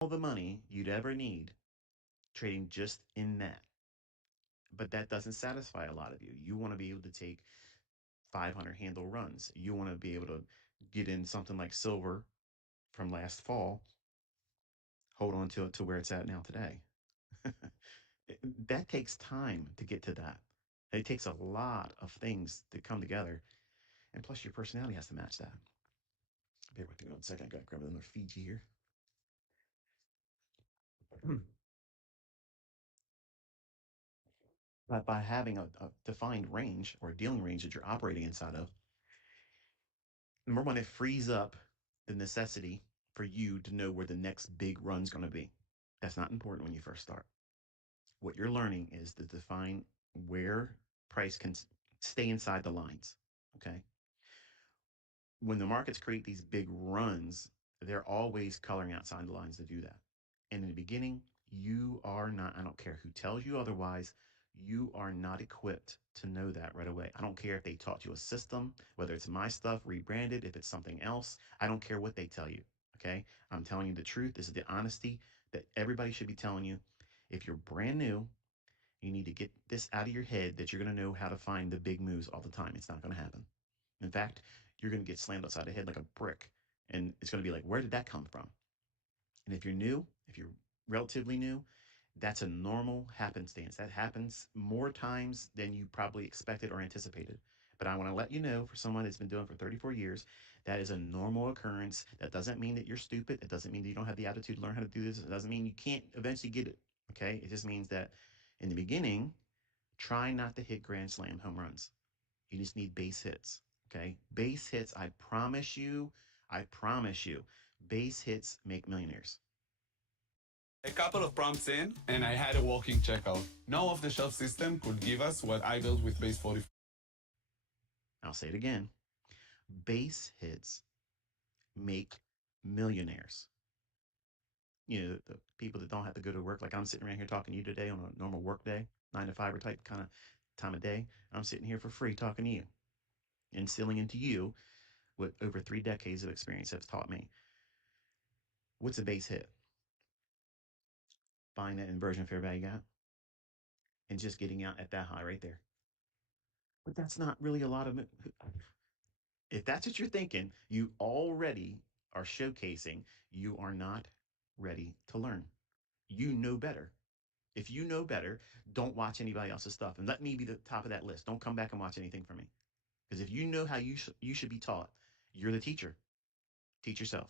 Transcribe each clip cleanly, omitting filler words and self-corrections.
all the money you'd ever need trading just in that. But that doesn't satisfy a lot of you. You want to be able to take 500 handle runs. You want to be able to get in something like silver from last fall, hold on to it to where it's at now today. That takes time to get to that. It takes a lot of things to come together. And plus, your personality has to match that. Bear with me 1 second. I got to grab another Fiji here. But by having a defined range or dealing range that you're operating inside of, number one, it frees up the necessity for you to know where the next big run's going to be. That's not important when you first start. What you're learning is to define where price can stay inside the lines. Okay. When the markets create these big runs, they're always coloring outside the lines to do that. And in the beginning, you are not, I don't care who tells you otherwise, you are not equipped to know that right away. I don't care if they taught you a system, whether it's my stuff rebranded, if it's something else. I don't care what they tell you. Okay. I'm telling you the truth. This is the honesty that everybody should be telling you. If you're brand new, you need to get this out of your head that you're going to know how to find the big moves all the time. It's not going to happen. In fact, you're going to get slammed upside the head like a brick. And it's going to be like, where did that come from? And if you're new, if you're relatively new, that's a normal happenstance. That happens more times than you probably expected or anticipated. But I want to let you know, for someone that's been doing it for 34 years, that is a normal occurrence. That doesn't mean that you're stupid. It doesn't mean that you don't have the attitude to learn how to do this. It doesn't mean you can't eventually get it. Okay. It just means that in the beginning, try not to hit grand slam home runs. You just need base hits. Okay. Base hits, I promise you, base hits make millionaires. A couple of prompts in, and I had a working checkout. No off-the-shelf system could give us what I built with Base 40. I'll say it again. Base hits make millionaires. You know, the people that don't have to go to work, like I'm sitting around here talking to you today on a normal work day, 9 to 5 or type kind of time of day. I'm sitting here for free talking to you, instilling into you what over 3 decades of experience has taught me. What's a base hit? Buying that inversion fair value gap and just getting out at that high right there. But that's not really a lot of. If that's what you're thinking, you already are showcasing you are not ready to learn. You know better. If you know better, don't watch anybody else's stuff and let me be the top of that list. Don't come back and watch anything from me. Because if you know how you should be taught, you're the teacher. Teach yourself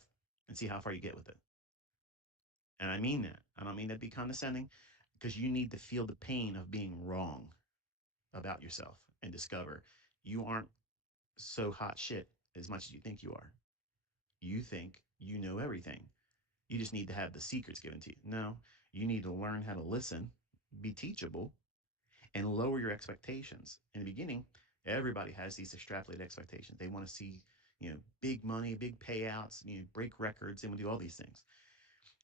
and see how far you get with it. And I mean that. I don't mean that to be condescending because you need to feel the pain of being wrong about yourself and discover you aren't so hot shit as much as you think you are. You think you know everything. You just need to have the secrets given to you. No, you need to learn how to listen, be teachable, and lower your expectations. In the beginning, everybody has these extrapolated expectations. They want to see, big money, big payouts, break records, they want to do all these things.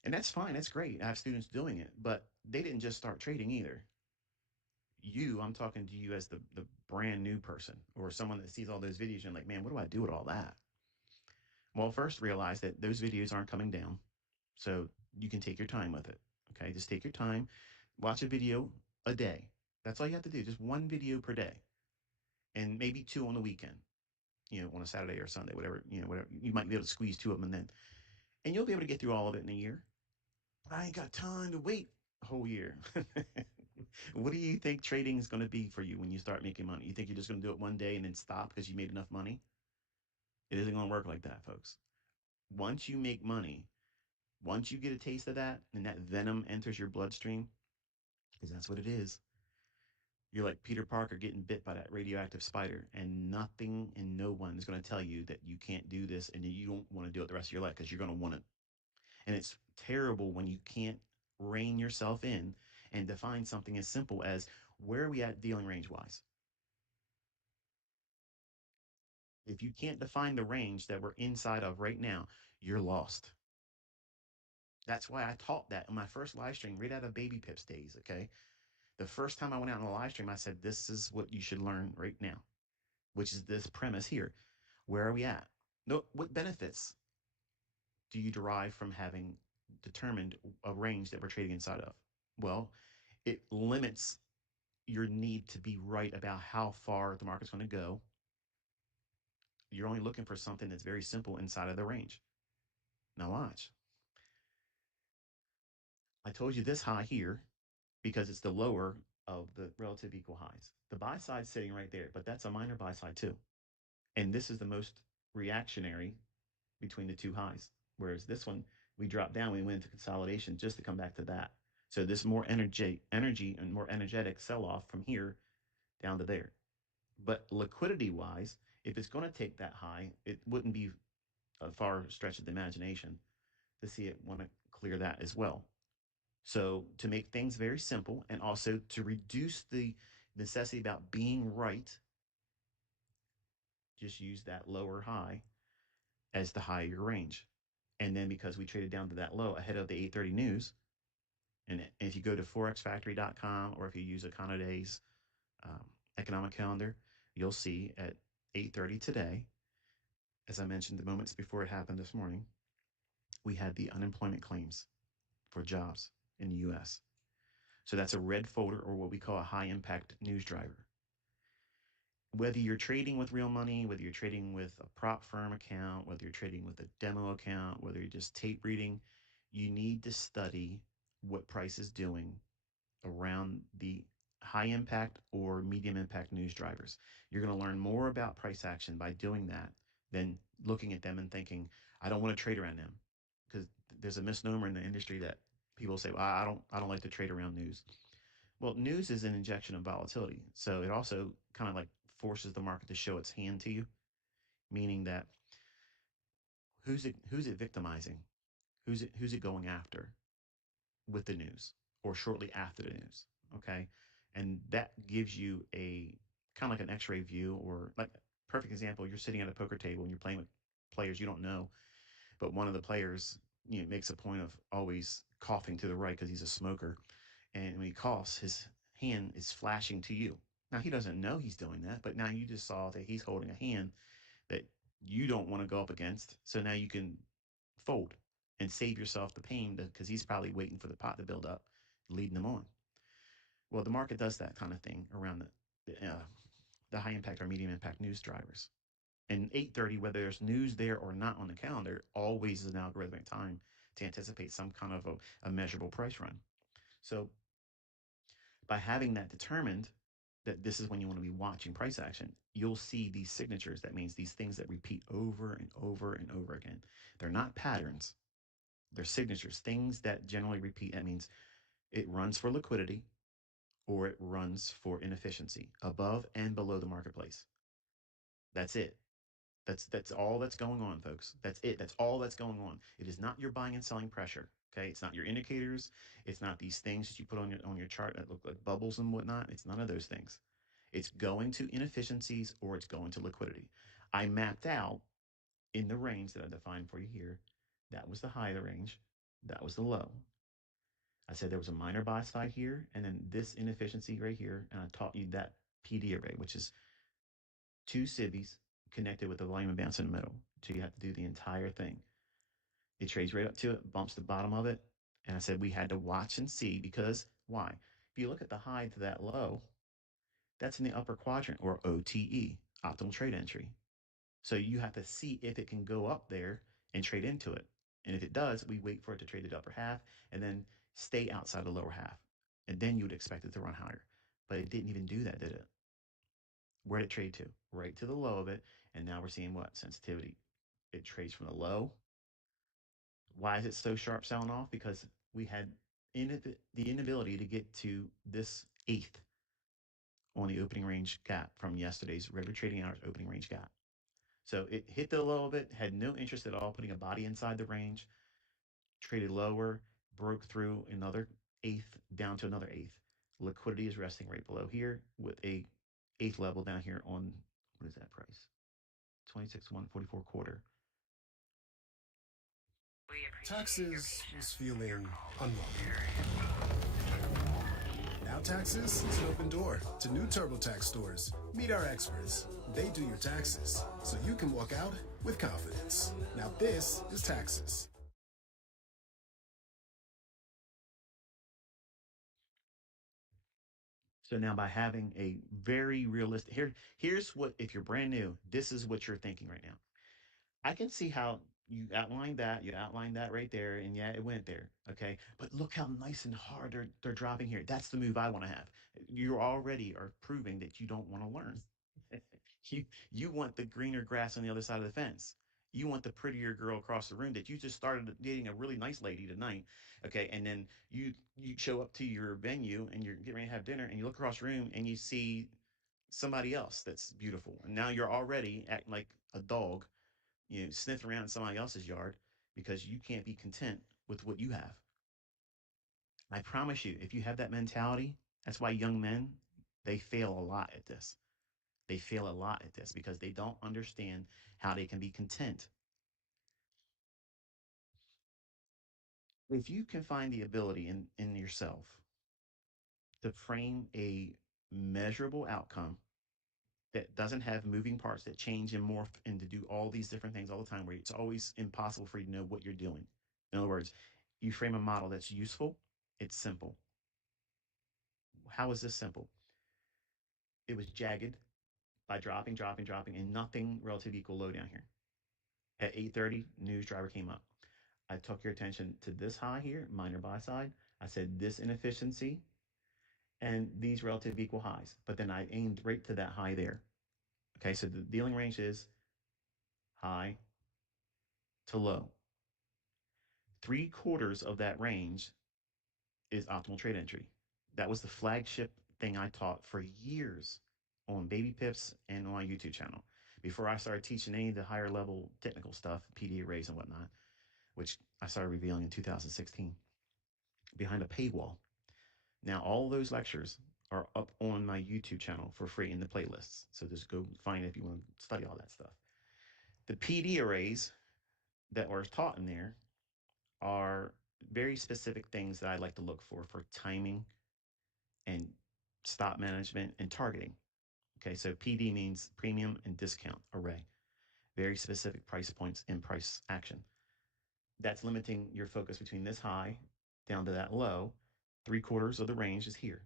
And that's fine. That's great. I have students doing it, but they didn't just start trading either. I'm talking to you as the brand new person or someone that sees all those videos and like, man, what do I do with all that? Well, first realize that those videos aren't coming down. So you can take your time with it. Okay. Just take your time, watch a video a day. That's all you have to do. Just one video per day and maybe two on the weekend, on a Saturday or Sunday, whatever. You might be able to squeeze two of them and you'll be able to get through all of it in a year. But I ain't got time to wait a whole year. What do you think trading is going to be for you when you start making money? You think you're just going to do it one day and then stop because you made enough money? It isn't going to work like that, folks. Once you make money, once you get a taste of that and that venom enters your bloodstream, because that's what it is, you're like Peter Parker getting bit by that radioactive spider, and nothing and no one is going to tell you that you can't do this and you don't want to do it the rest of your life because you're going to want it. And it's terrible when you can't rein yourself in and define something as simple as where are we at dealing range wise? If you can't define the range that we're inside of right now, you're lost. That's why I taught that in my first live stream right out of Baby Pips days. Okay. The first time I went out on a live stream, I said, this is what you should learn right now, which is this premise here. Where are we at? No, what benefits do you derive from having determined a range that we're trading inside of? Well, it limits your need to be right about how far the market's going to go. You're only looking for something that's very simple inside of the range. Now watch. I told you this high here because it's the lower of the relative equal highs. The buy side's sitting right there, but that's a minor buy side too. And this is the most reactionary between the two highs. Whereas this one, we dropped down, we went into consolidation just to come back to that. So this more energy and more energetic sell-off from here down to there. But liquidity wise, if it's going to take that high, it wouldn't be a far stretch of the imagination to see it want to clear that as well. So to make things very simple and also to reduce the necessity about being right, just use that lower high as the high of your range. And then because we traded down to that low ahead of the 8:30 news, and if you go to forexfactory.com or if you use Econoday's um, economic calendar, you'll see at 8:30 today, as I mentioned the moments before it happened this morning, we had the unemployment claims for jobs in the U.S. So that's a red folder or what we call a high impact news driver. Whether you're trading with real money, whether you're trading with a prop firm account, whether you're trading with a demo account, whether you're just tape reading, you need to study what price is doing around the high impact or medium impact news drivers. You're going to learn more about price action by doing that than looking at them and thinking, I don't want to trade around them. Because there's a misnomer in the industry that people say, well, I don't like to trade around news. Well, news is an injection of volatility. So it also kind of like forces the market to show its hand to you, meaning that who's it victimizing? Who's it going after with the news or shortly after the news? Okay. And that gives you a kind of like an x-ray view or like perfect example, you're sitting at a poker table and you're playing with players you don't know, but one of the players, makes a point of always coughing to the right because he's a smoker. And when he coughs, his hand is flashing to you. Now he doesn't know he's doing that, but now you just saw that he's holding a hand that you don't want to go up against. So now you can fold and save yourself the pain because he's probably waiting for the pot to build up, leading them on. Well, the market does that kind of thing around the high impact or medium impact news drivers. And 8:30, whether there's news there or not on the calendar, always is an algorithmic time to anticipate some kind of a measurable price run. So by having that determined, that this is when you want to be watching price action, you'll see these signatures. That means these things that repeat over and over and over again. They're not patterns, they're signatures, things that generally repeat. That means it runs for liquidity or it runs for inefficiency above and below the marketplace. That's it. That's all that's going on, folks. That's it. That's all that's going on. It is not your buying and selling pressure. Okay, it's not your indicators. It's not these things that you put on your chart that look like bubbles and whatnot. It's none of those things. It's going to inefficiencies or it's going to liquidity. I mapped out in the range that I defined for you here. That was the high of the range. That was the low. I said there was a minor buy side here, and then this inefficiency right here, and I taught you that PD array, which is two civvies connected with a volume and bounce in the middle. So you have to do the entire thing. It trades right up to it, bumps the bottom of it. And I said we had to watch and see because why? If you look at the high to that low, that's in the upper quadrant or OTE, optimal trade entry. So you have to see if it can go up there and trade into it. And if it does, we wait for it to trade the upper half and then stay outside the lower half. And then you would expect it to run higher. But it didn't even do that, did it? Where did it trade to? Right to the low of it. And now we're seeing what? Sensitivity. It trades from the low. Why is it so sharp selling off? Because we had the inability to get to this eighth on the opening range gap from yesterday's regular trading hours opening range gap. So it hit the low of it, had no interest at all putting a body inside the range, traded lower, broke through another eighth down to another eighth. Liquidity is resting right below here with a eighth level down here on what is that price? 26,144 quarter. Taxes was feeling unwelcome. Now Taxes is an open door to new TurboTax stores. Meet our experts. They do your taxes, so you can walk out with confidence. Now this is Taxes. So now by having a very realistic here's what if you're brand new, this is what you're thinking right now. I can see how you outlined that right there, and yeah, it went there. Okay. But look how nice and hard they're dropping here. That's the move I want to have. You already are proving that you don't want to learn. you you want the greener grass on the other side of the fence. You want the prettier girl across the room that you just started dating a really nice lady tonight. Okay, and then you show up to your venue and you're getting ready to have dinner and you look across the room and you see somebody else that's beautiful. And now you're already acting like a dog, sniffing around in somebody else's yard because you can't be content with what you have. I promise you, if you have that mentality, that's why young men, they fail a lot at this. They fail a lot at this because they don't understand how they can be content. If you can find the ability in yourself to frame a measurable outcome that doesn't have moving parts that change and morph and to do all these different things all the time, where it's always impossible for you to know what you're doing. In other words, you frame a model that's useful, it's simple. How is this simple? It was jagged by dropping, and nothing relative equal low down here. At 8:30, news driver came up. I took your attention to this high here, minor buy side. I said this inefficiency and these relative equal highs, but then I aimed right to that high there. Okay, so the dealing range is high to low. 3/4 of that range is optimal trade entry. That was the flagship thing I taught for years on Baby Pips and on my YouTube channel before I started teaching any of the higher level technical stuff, PD arrays and whatnot, which I started revealing in 2016 behind a paywall. Now, all those lectures are up on my YouTube channel for free in the playlists. So just go find it if you want to study all that stuff. The PD arrays that are taught in there are very specific things that I like to look for timing and stop management and targeting. Okay, so PD means premium and discount array, very specific price points and price action. That's limiting your focus between this high down to that low. 3/4 of the range is here.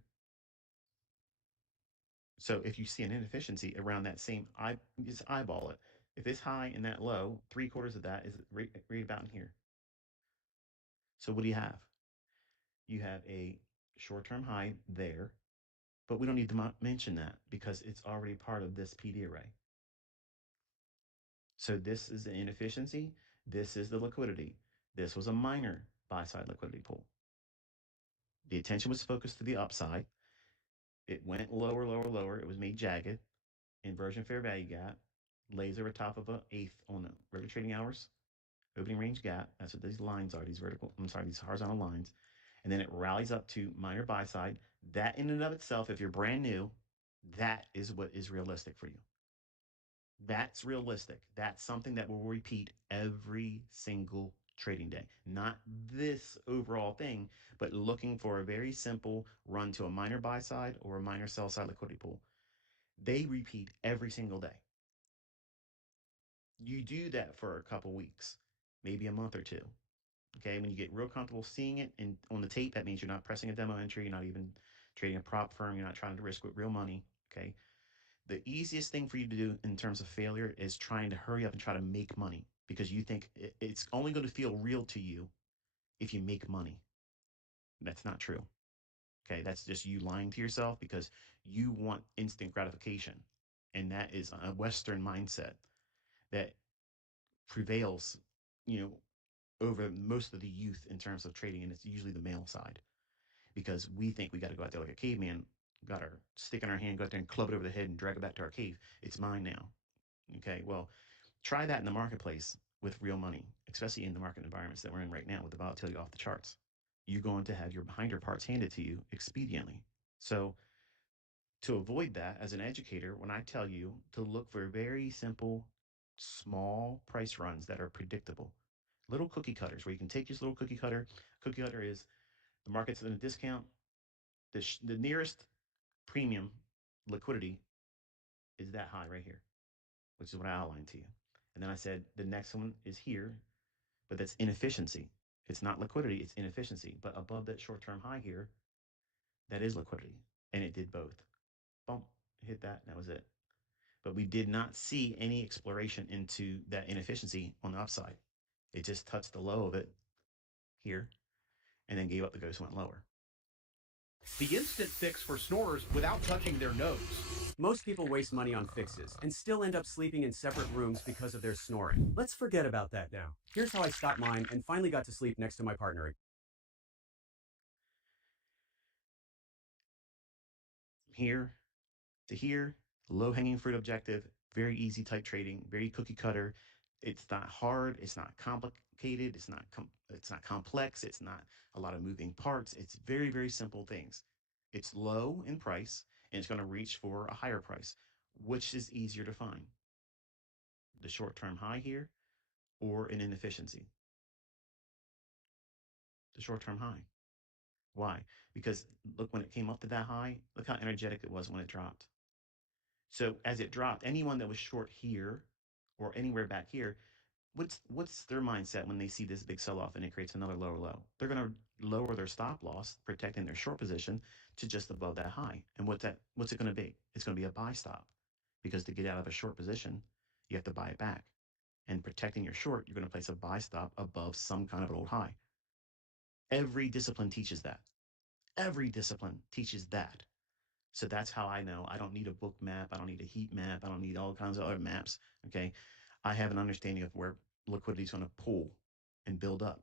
So if you see an inefficiency around that same eye, just eyeball it. If it's high and that low, 3/4 of that is right about in here. So what do you have? You have a short-term high there, but we don't need to mention that because it's already part of this PD array. So this is the inefficiency. This is the liquidity. This was a minor buy side liquidity pool. The attention was focused to the upside. It went lower, lower, lower. It was made jagged. Inversion fair value gap lays over top of an eighth on the regular trading hours. Opening range gap. That's what these lines are. These horizontal lines. And then it rallies up to minor buy side. That in and of itself, if you're brand new, that is what is realistic for you. That's realistic. That's something that will repeat every single trading day. Not this overall thing, but looking for a very simple run to a minor buy side or a minor sell side liquidity pool. They repeat every single day. You do that for a couple weeks, maybe a month or two. Okay, when you get real comfortable seeing it and on the tape, that means you're not pressing a demo entry, you're not even trading a prop firm, you're not trying to risk with real money. Okay, the easiest thing for you to do in terms of failure is trying to hurry up and try to make money because you think it's only going to feel real to you if you make money. That's not true. Okay, that's just you lying to yourself because you want instant gratification. And that is a Western mindset that prevails, you know, over most of the youth in terms of trading, and it's usually the male side because we think we got to go out there like a caveman, got our stick in our hand, go out there and club it over the head and drag it back to our cave. It's mine now. Okay, well, try that in the marketplace with real money, especially in the market environments that we're in right now with the volatility off the charts. You're going to have your behind your parts handed to you expediently. So to avoid that as an educator, when I tell you to look for very simple, small price runs that are predictable, little cookie cutters where you can take this little cookie cutter. Cookie cutter is the market's in a discount. The nearest premium liquidity is that high right here, which is what I outlined to you. And then I said the next one is here, but that's inefficiency. It's not liquidity, it's inefficiency. But above that short term high here, that is liquidity. and it did both. Bump, hit that, and that was it. But we did not see any exploration into that inefficiency on the upside. It just touched the low of it here and then gave up the ghost, went lower. The instant fix for snorers without touching their nose. Most people waste money on fixes and still end up sleeping in separate rooms because of their snoring. Let's forget about that now. Here's how I stopped mine and finally got to sleep next to my partner. Here to here, low hanging fruit objective, very easy type trading, very cookie cutter. It's not hard, it's not complicated, it's not complex, it's not a lot of moving parts. It's very, very simple things. It's low in price and it's going to reach for a higher price. Which is easier to find? The short-term high here or an inefficiency? The short-term high. Why? Because look, when it came up to that high, look how energetic it was when it dropped. So as it dropped, anyone that was short here or anywhere back here, what's their mindset when they see this big sell-off and it creates another lower low? They're going to lower their stop loss, protecting their short position to just above that high. And what's it going to be? It's going to be a buy stop, because to get out of a short position, you have to buy it back. And protecting your short, you're going to place a buy stop above some kind of an old high. Every discipline teaches that. Every discipline teaches that. So that's how I know I don't need a book map. I don't need a heat map. I don't need all kinds of other maps. Okay. I have an understanding of where liquidity is going to pull and build up.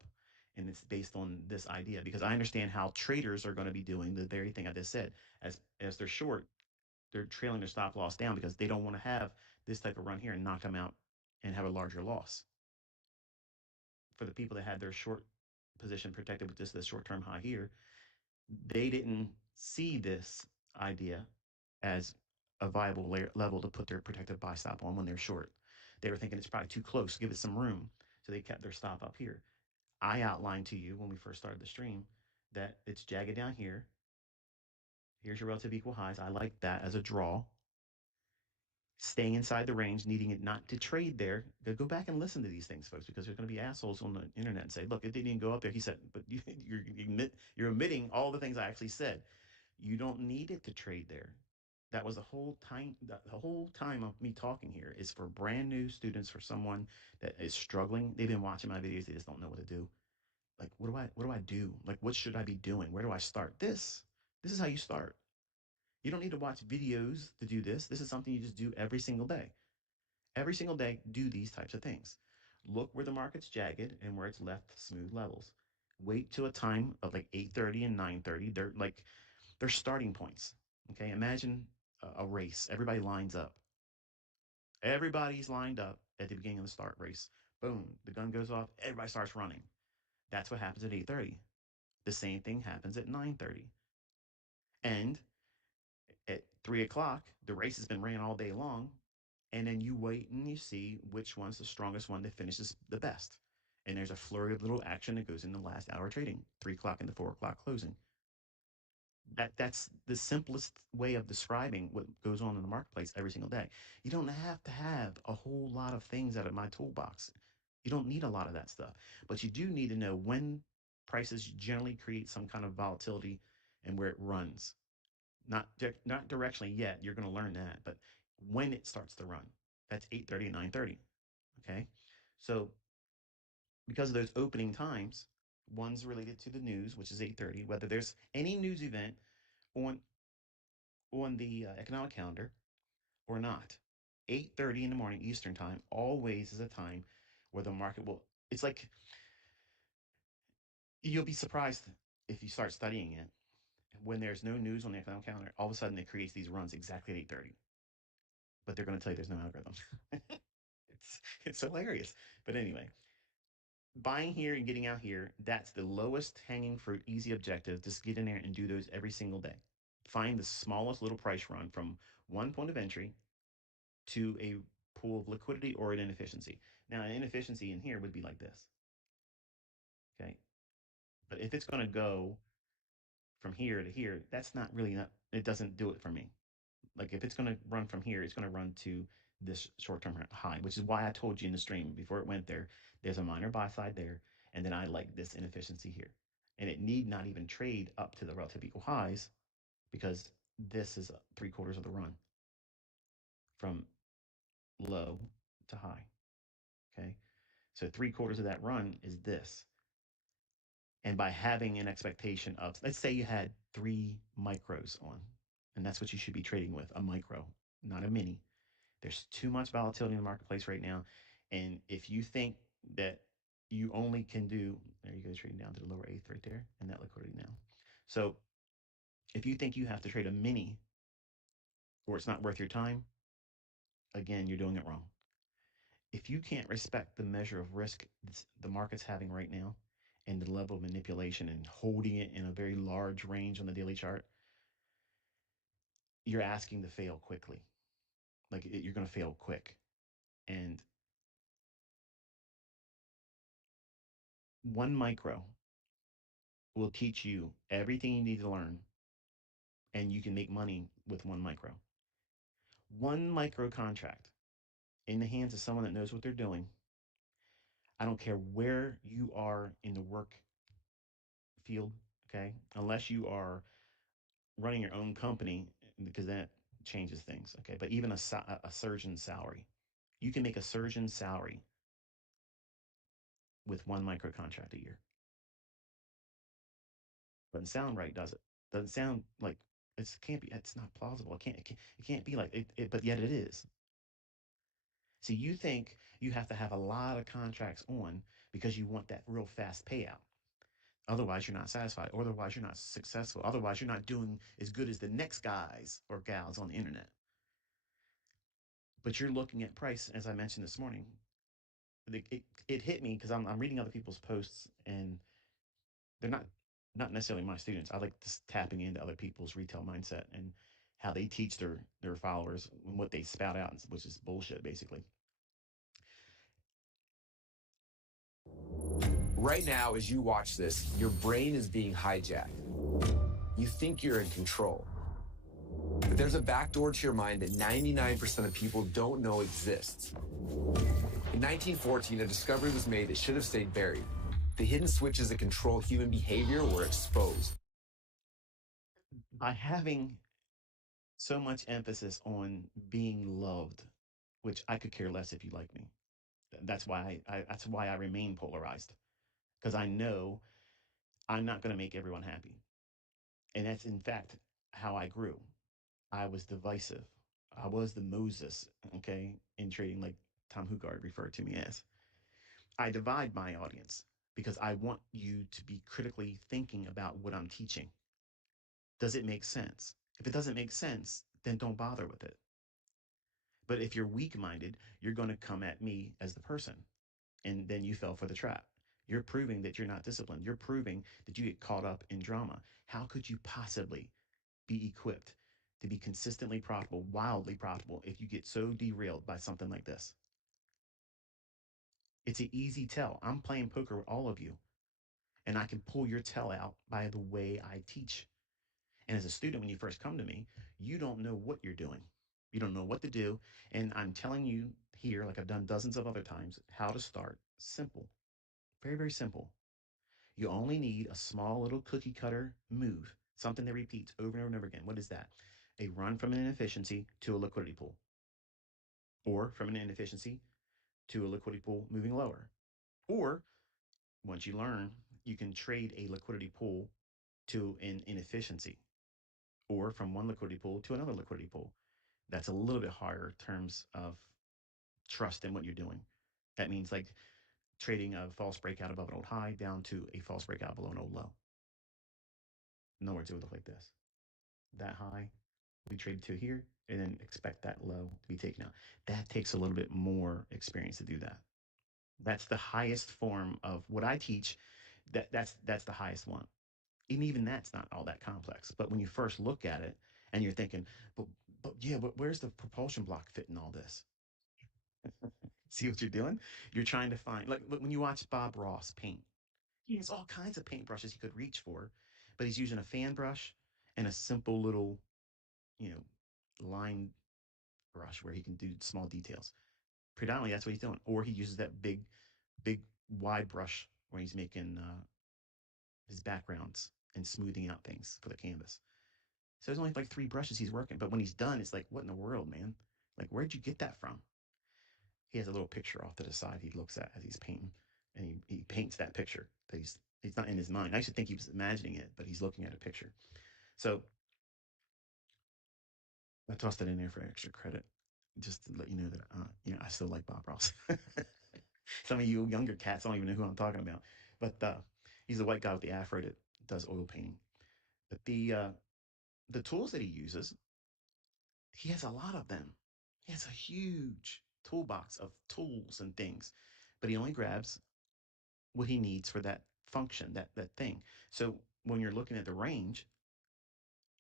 And it's based on this idea, because I understand how traders are going to be doing the very thing I just said. As they're short, they're trailing their stop loss down because they don't want to have this type of run here and knock them out and have a larger loss. For the people that had their short position protected with just this short term high here, they didn't see this idea as a viable level to put their protective buy stop on when they're short. They were thinking it's probably too close, give it some room. So they kept their stop up here. I outlined to you when we first started the stream that it's jagged down here. Here's your relative equal highs. I like that as a draw. Staying inside the range, needing it not to trade there. Go back and listen to these things, folks, because there's going to be assholes on the internet and say, look, it didn't even go up there. He said, but you're omitting all the things I actually said. You don't need it to trade there. That was the whole time. The whole time of me talking here is for brand new students, for someone that is struggling. They've been watching my videos. They just don't know what to do. Like, what do I do? Like, what should I be doing? Where do I start? This is how you start. You don't need to watch videos to do this. This is something you just do every single day. Every single day, do these types of things. Look where the market's jagged and where it's left smooth levels. Wait to a time of like 8:30 and 9:30. They're starting points. Okay, imagine a race. Everybody lines up. Everybody's lined up at the beginning of the start race. Boom, the gun goes off. Everybody starts running. That's what happens at 8:30. The same thing happens at 9:30. And at 3 o'clock, the race has been ran all day long. And then you wait and you see which one's the strongest one that finishes the best. And there's a flurry of little action that goes in the last hour trading, 3 o'clock and the 4 o'clock closing. That's the simplest way of describing what goes on in the marketplace every single day. You don't have to have a whole lot of things out of my toolbox. You don't need a lot of that stuff, but you do need to know when prices generally create some kind of volatility and where it runs. Not directionally yet. You're going to learn that, but when it starts to run, that's 8:30 and 9:30. Okay, so because of those opening times, one's related to the news, which is 8:30. Whether there's any news event on the economic calendar or not, 8:30 in the morning Eastern time always is a time where the market will. It's like you'll be surprised if you start studying it. When there's no news on the economic calendar, all of a sudden it creates these runs exactly at 8:30. But they're going to tell you there's no algorithm. it's hilarious. But anyway, buying here and getting out here, that's the lowest hanging fruit, easy objective. Just get in there and do those every single day. Find the smallest little price run from one point of entry to a pool of liquidity or an inefficiency. Now, an inefficiency in here would be like this. Okay. But if it's going to go from here to here, that's not really not, it doesn't do it for me. Like if it's going to run from here, it's going to run to this short-term high, which is why I told you in the stream before it went there, there's a minor buy side there. And then I like this inefficiency here. And it need not even trade up to the relative equal highs because this is 3/4 of the run from low to high. Okay. So 3/4 of that run is this. And by having an expectation of, let's say you had 3 micros on, and that's what you should be trading with, a micro, not a mini. There's too much volatility in the marketplace right now. And if you think that you only can do, there you go, trading down to the lower eighth right there, and that liquidity now. So if you think you have to trade a mini or it's not worth your time, again, you're doing it wrong. If you can't respect the measure of risk the market's having right now and the level of manipulation and holding it in a very large range on the daily chart, you're asking to fail quickly. Like you're going to fail quick. And 1 micro will teach you everything you need to learn, and you can make money with 1 micro. 1 micro contract in the hands of someone that knows what they're doing. I don't care where you are in the work field, okay? Unless you are running your own company, because that changes things, okay? But even a surgeon's salary, you can make a surgeon's salary with 1 micro contract a year. Doesn't sound right, does it? Doesn't sound like it can't be. It's not plausible. It can't be like it. But yet it is. See, you think you have to have a lot of contracts on because you want that real fast payout. Otherwise, you're not satisfied. Or otherwise, you're not successful. Otherwise, you're not doing as good as the next guys or gals on the internet. But you're looking at price, as I mentioned this morning. It hit me because I'm reading other people's posts, and they're not necessarily my students. I like just tapping into other people's retail mindset and how they teach their followers and what they spout out, which is bullshit, basically. Right now, as you watch this, your brain is being hijacked. You think you're in control. But there's a backdoor to your mind that 99% of people don't know exists. In 1914, a discovery was made that should have stayed buried. The hidden switches that control human behavior were exposed. By having so much emphasis on being loved, which I could care less if you like me. That's why I remain polarized, because I know I'm not going to make everyone happy, and that's in fact how I grew. I was divisive. I was the Moses, okay, in trading, like Tom Hugard referred to me as. I divide my audience because I want you to be critically thinking about what I'm teaching. Does it make sense? If it doesn't make sense, then don't bother with it. But if you're weak minded, you're going to come at me as the person, and then you fell for the trap. You're proving that you're not disciplined. You're proving that you get caught up in drama. How could you possibly be equipped to be consistently profitable, wildly profitable, if you get so derailed by something like this? It's an easy tell. I'm playing poker with all of you, and I can pull your tell out by the way I teach. And as a student, when you first come to me, you don't know what you're doing. You don't know what to do. And I'm telling you here, like I've done dozens of other times, how to start simple. Very, very simple. You only need a small little cookie cutter move, something that repeats over and over and over again. What is that? A run from an inefficiency to a liquidity pool, or from an inefficiency to a liquidity pool moving lower. Or once you learn, you can trade a liquidity pool to an inefficiency, or from one liquidity pool to another liquidity pool. That's a little bit harder in terms of trust in what you're doing. That means like trading a false breakout above an old high down to a false breakout below an old low. In other words, it would look like this. That high we traded to here, and then expect that low to be taken out. That takes a little bit more experience to do that. That's the highest form of what I teach. That's the highest one. And even that's not all that complex. But when you first look at it and you're thinking, but but yeah, but where's the propulsion block fit in all this? See what you're doing? You're trying to find, like when you watch Bob Ross paint, he has all kinds of paintbrushes he could reach for, but he's using a fan brush and a simple little, you know, line brush where he can do small details. Predominantly, that's what he's doing. Or he uses that big, wide brush where he's making his backgrounds and smoothing out things for the canvas. So there's only like 3 brushes he's working. But when he's done, it's like, what in the world, man? Like, where'd you get that from? He has a little picture off to the side he looks at as he's painting, and he paints that picture that he's not in his mind. I should think he was imagining it, but he's looking at a picture. So I tossed that in there for extra credit, just to let you know that I still like Bob Ross. Some of you younger cats don't even know who I'm talking about, but he's the white guy with the afro that does oil painting. But the tools that he uses, he has a lot of them. He has a huge toolbox of tools and things, but he only grabs what he needs for that function, that thing. So when you're looking at the range,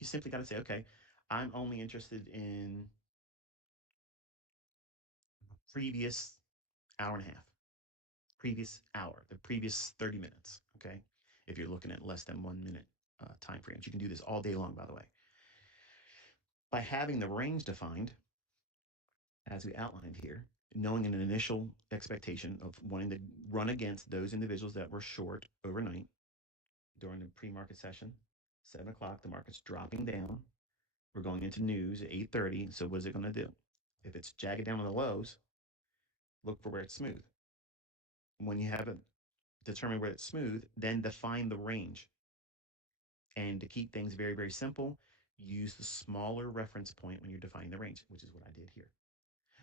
you simply got to say, okay, I'm only interested in previous hour and a half, previous hour, the previous 30 minutes. Okay, if you're looking at less than 1 minute time frames, you can do this all day long. By the way, by having the range defined, as we outlined here, knowing an initial expectation of wanting to run against those individuals that were short overnight during the pre-market session, 7 o'clock, the market's dropping down. We're going into news at 8:30. So what is it going to do? If it's jagged down on the lows, look for where it's smooth. When you have it determined where it's smooth, then define the range. And to keep things very, very simple, use the smaller reference point when you're defining the range, which is what I did here.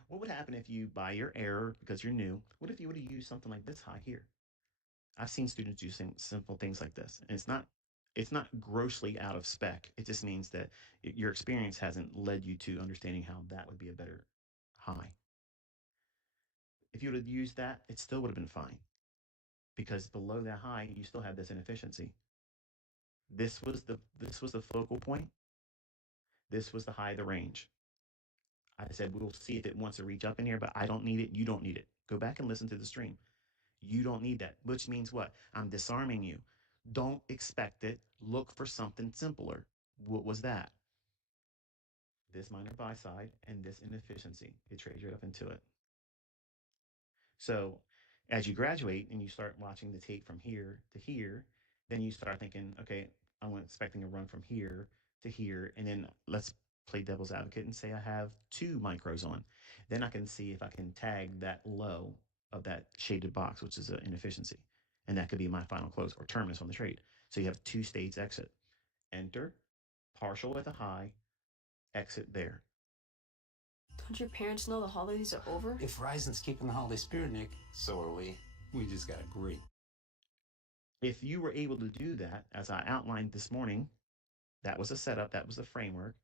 What would happen if you, by your error, because you're new, what if you would have used something like this high here? I've seen students do simple things like this, and it's not grossly out of spec. It just means that your experience hasn't led you to understanding how that would be a better high. If you would have used that, it still would have been fine because below that high, you still have this inefficiency. This was the focal point. This was the high of the range. I said we'll see if it wants to reach up in here, but I don't need it. You don't need it. Go back and listen to the stream. You don't need that, which means what? I'm disarming you. Don't expect it. Look for something simpler. What was that? This minor buy side and this inefficiency. It trades right up into it. So as you graduate and you start watching the tape from here to here, then you start thinking, okay, I'm expecting a run from here to here. And then let's play devil's advocate and say I have 2 micros on. Then I can see if I can tag that low of that shaded box, which is an inefficiency. And that could be my final close or terminus on the trade. So you have 2 states exit. Enter, partial at the high, exit there. Don't your parents know the holidays are over? If Verizon's keeping the holiday spirit, Nick, so are we. We just got a great. If you were able to do that, as I outlined this morning, that was a setup, that was the framework.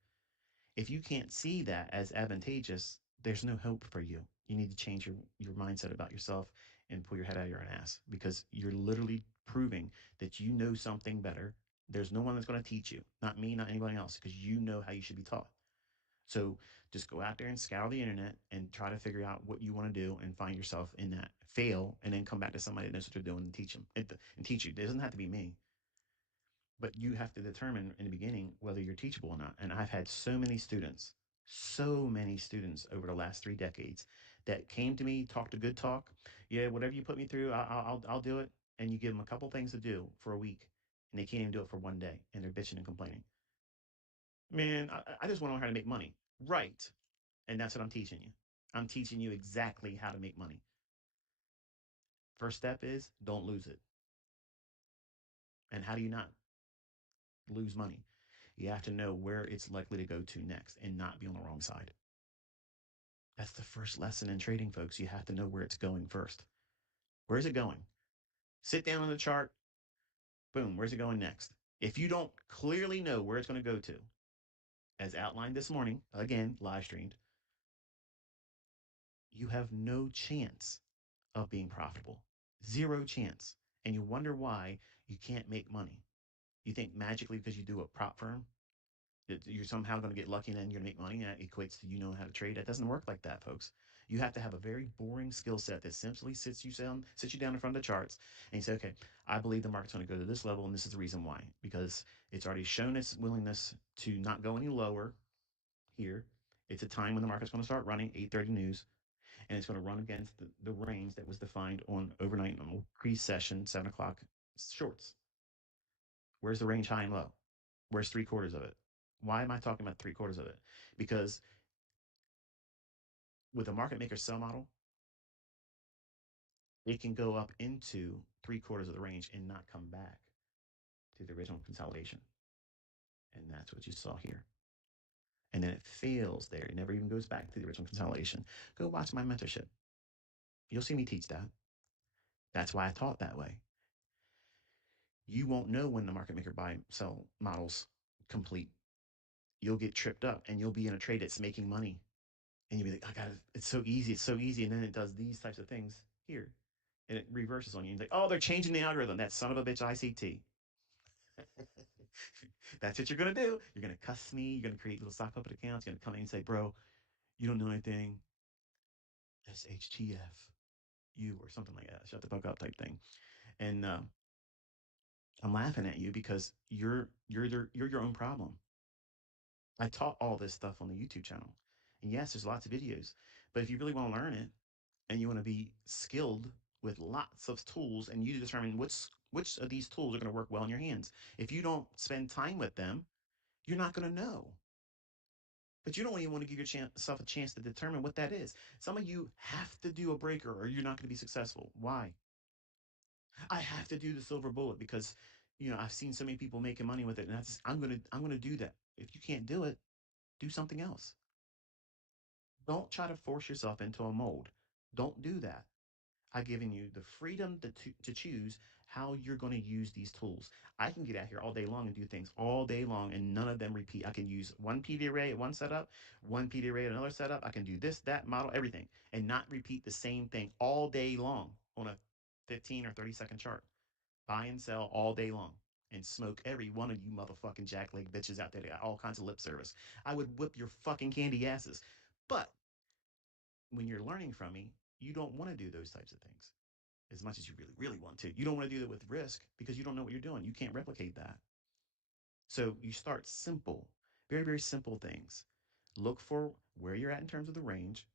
If you can't see that as advantageous, there's no hope for you. You need to change your mindset about yourself and pull your head out of your ass because you're literally proving that you know something better. There's no one that's going to teach you, not me, not anybody else, because you know how you should be taught. So just go out there and scour the internet and try to figure out what you want to do and find yourself in that. Fail and then come back to somebody that knows what they're doing and teach them and teach you. It doesn't have to be me, but you have to determine in the beginning whether you're teachable or not. And I've had so many students over the last 3 decades that came to me, talked a good talk. Yeah, whatever you put me through, I'll do it. And you give them a couple things to do for a week, and they can't even do it for one day, and they're bitching and complaining. Man, I just want to learn how to make money. Right. And that's what I'm teaching you. I'm teaching you exactly how to make money. First step is don't lose it. And how do you not lose money? You have to know where it's likely to go to next and not be on the wrong side. That's the first lesson in trading, folks. You have to know where it's going first. Where's it going? Sit down on the chart. Boom. Where's it going next? If you don't clearly know where it's going to go to, as outlined this morning, again, live streamed, you have no chance of being profitable. Zero chance. And you wonder why you can't make money. You think magically because you do a prop firm, that you're somehow going to get lucky and then you're going to make money. That equates to you know how to trade. That doesn't work like that, folks. You have to have a very boring skill set that simply sits you down in front of the charts and you say, okay, I believe the market's going to go to this level and this is the reason why. Because it's already shown its willingness to not go any lower here. It's a time when the market's going to start running, 8:30 news, and it's going to run against the range that was defined on overnight on pre-session 7 o'clock shorts. Where's the range high and low? Where's 3/4 of it? Why am I talking about 3/4 of it? Because with a market maker sell model, it can go up into 3/4 of the range and not come back to the original consolidation. And that's what you saw here. And then it fails there. It never even goes back to the original consolidation. Go watch my mentorship. You'll see me teach that. That's why I taught that way. You won't know when the market maker buy sell models complete. You'll get tripped up and you'll be in a trade that's making money. And you'll be like, I got it. It's so easy. It's so easy. And then it does these types of things here. And it reverses on you. You're like, oh, they're changing the algorithm. That son of a bitch ICT. That's what you're gonna do. You're gonna cuss me. You're gonna create little sock puppet accounts. You're gonna come in and say, bro, you don't know anything. SHTF, you or something like that. Shut the fuck up type thing. And I'm laughing at you because you're your own problem. I taught all this stuff on the YouTube channel, and yes, there's lots of videos. But if you really want to learn it and you want to be skilled with lots of tools, and you determine which of these tools are going to work well in your hands. If you don't spend time with them, you're not going to know. But you don't even want to give yourself a chance to determine what that is. Some of you have to do a breaker or you're not going to be successful. Why? I have to do the silver bullet because I've seen so many people making money with it, and I'm gonna do that. If you can't do it, do something else. Don't try to force yourself into a mold. Don't do that. I've given you the freedom to choose how you're going to use these tools. I can get out here all day long and do things all day long, and none of them repeat. I can use one PD array at one setup, one PD array at another setup. I can do this, that, model, everything, and not repeat the same thing all day long on a 15 or 30-second chart. Buy and sell all day long and smoke every one of you motherfucking jackleg bitches out there that got all kinds of lip service. I would whip your fucking candy asses. But when you're learning from me, you don't want to do those types of things as much as you really, really want to. You don't want to do that with risk because you don't know what you're doing. You can't replicate that. So you start simple, very, very simple things. Look for where you're at in terms of the range.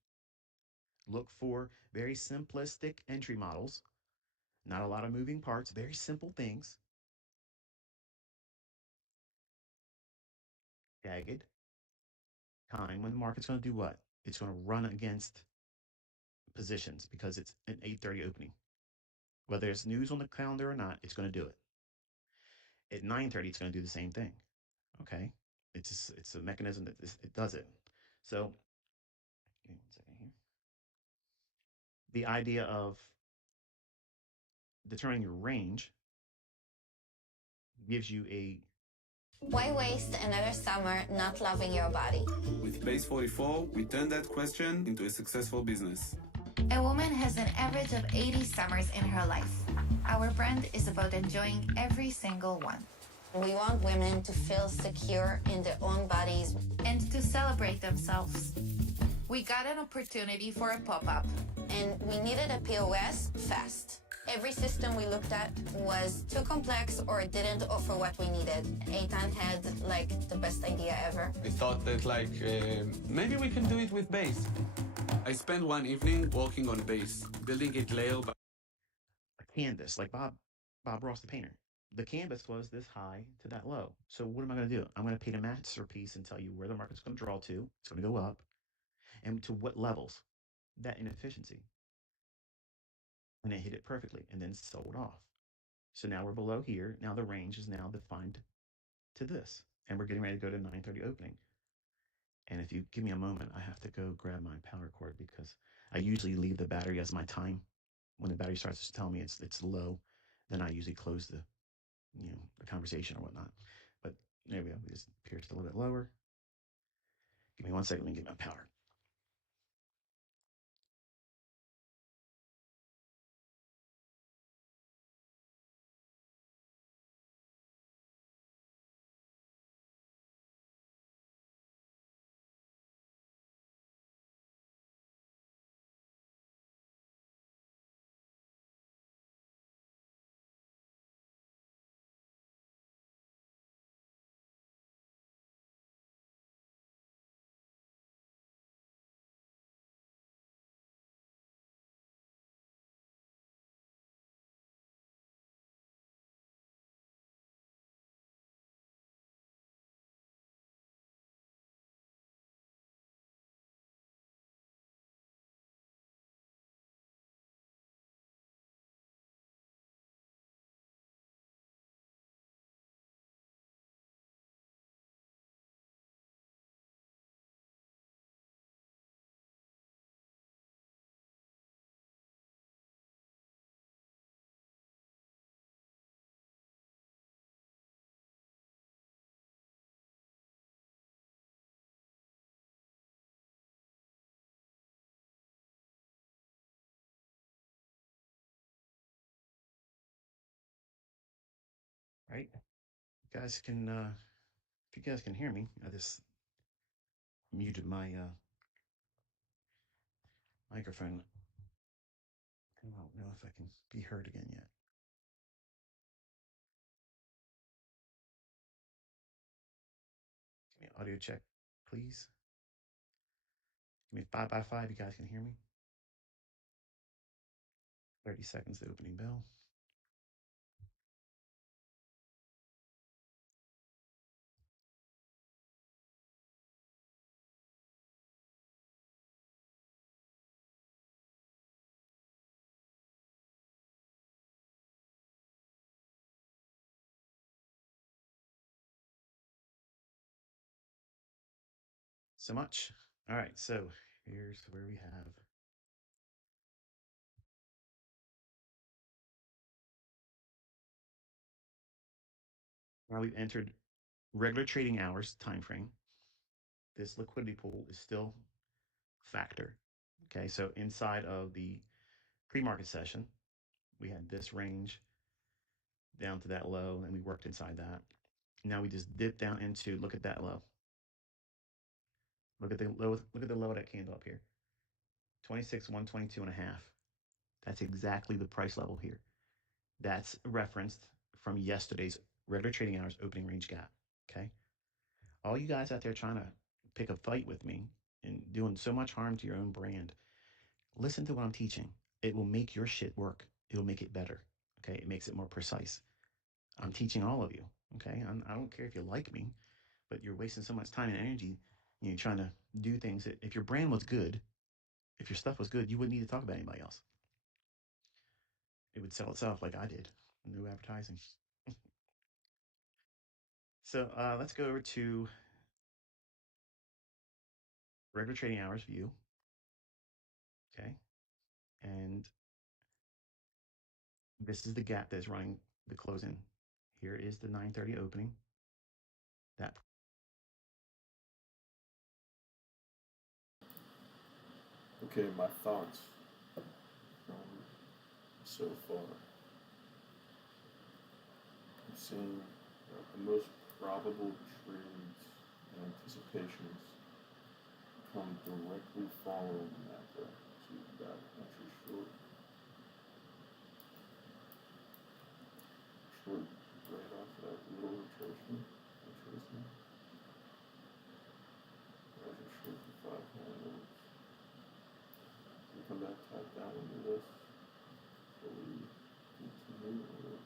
Look for very simplistic entry models, not a lot of moving parts, very simple things. Jagged time when the market's going to do what? It's going to run against positions because it's an 8:30 opening. Whether it's news on the calendar or not, it's going to do it. At 9:30, it's going to do the same thing. Okay, it's a mechanism that it does it. So, give me 1 second here. The idea of determining your range gives you a Why waste another summer not loving your body? With Base 44, we turned that question into a successful business. A woman has an average of 80 summers in her life. Our brand is about enjoying every single one. We want women to feel secure in their own bodies and to celebrate themselves. We got an opportunity for a pop-up. And we needed a POS fast. Every system we looked at was too complex or didn't offer what we needed. Eitan had the best idea ever. We thought that maybe we can do it with Base. I spent one evening working on Base, building it layer by a canvas, like Bob Ross, the painter. The canvas was this high to that low. So what am I going to do? I'm going to paint a masterpiece and tell you where the market's going to draw to. It's going to go up, and to what levels. That inefficiency. And it hit it perfectly and then sold off. So now we're below here. Now the range is now defined to this. And we're getting ready to go to 9:30 opening. And if you give me a moment, I have to go grab my power cord because I usually leave the battery as my time. When the battery starts to tell me it's low, then I usually close the conversation or whatnot. But there we go. We just pierced a little bit lower. Give me 1 second. Let me get my power. right. You guys can, if you guys can hear me, I just muted my microphone. I don't know if I can be heard again yet. Give me an audio check, please. Give me 5 by 5. You guys can hear me. 30 seconds to opening bell. So much. All right, so here's where we have now we've entered regular trading hours time frame. This liquidity pool is still factor. Okay, so inside of the pre-market session, we had this range down to that low, and we worked inside that. Now we just dip down into, look at that low. Look at the low. Look at the low of that candle up here. 26, 122 and a half. That's exactly the price level here. That's referenced from yesterday's regular trading hours opening range gap. Okay. All you guys out there trying to pick a fight with me and doing so much harm to your own brand, listen to what I'm teaching. It will make your shit work. It'll make it better. Okay. It makes it more precise. I'm teaching all of you. Okay. I don't care if you like me, but you're wasting so much time and energy, trying to do things that if your brand was good, if your stuff was good, you wouldn't need to talk about anybody else. It would sell itself like I did. No advertising. So let's go over to regular trading hours view. Okay. And this is the gap that's running the close in. Here is the 9:30 opening. That Okay, my thoughts so far. I'm seeing the most probable trades and anticipations come directly following the macro. So you've got entry short, right off that little retracement, entry short for 5 handles. We come back, tap down into this, so we continue with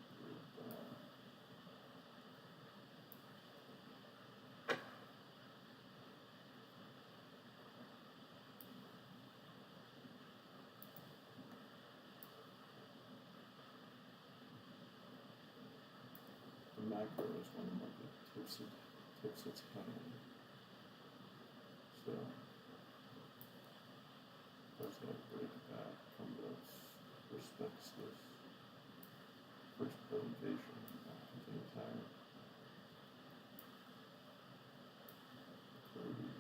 the macro is when the market tips its hand. So does that break back, comes up, respects this first presentation, continues higher. 30.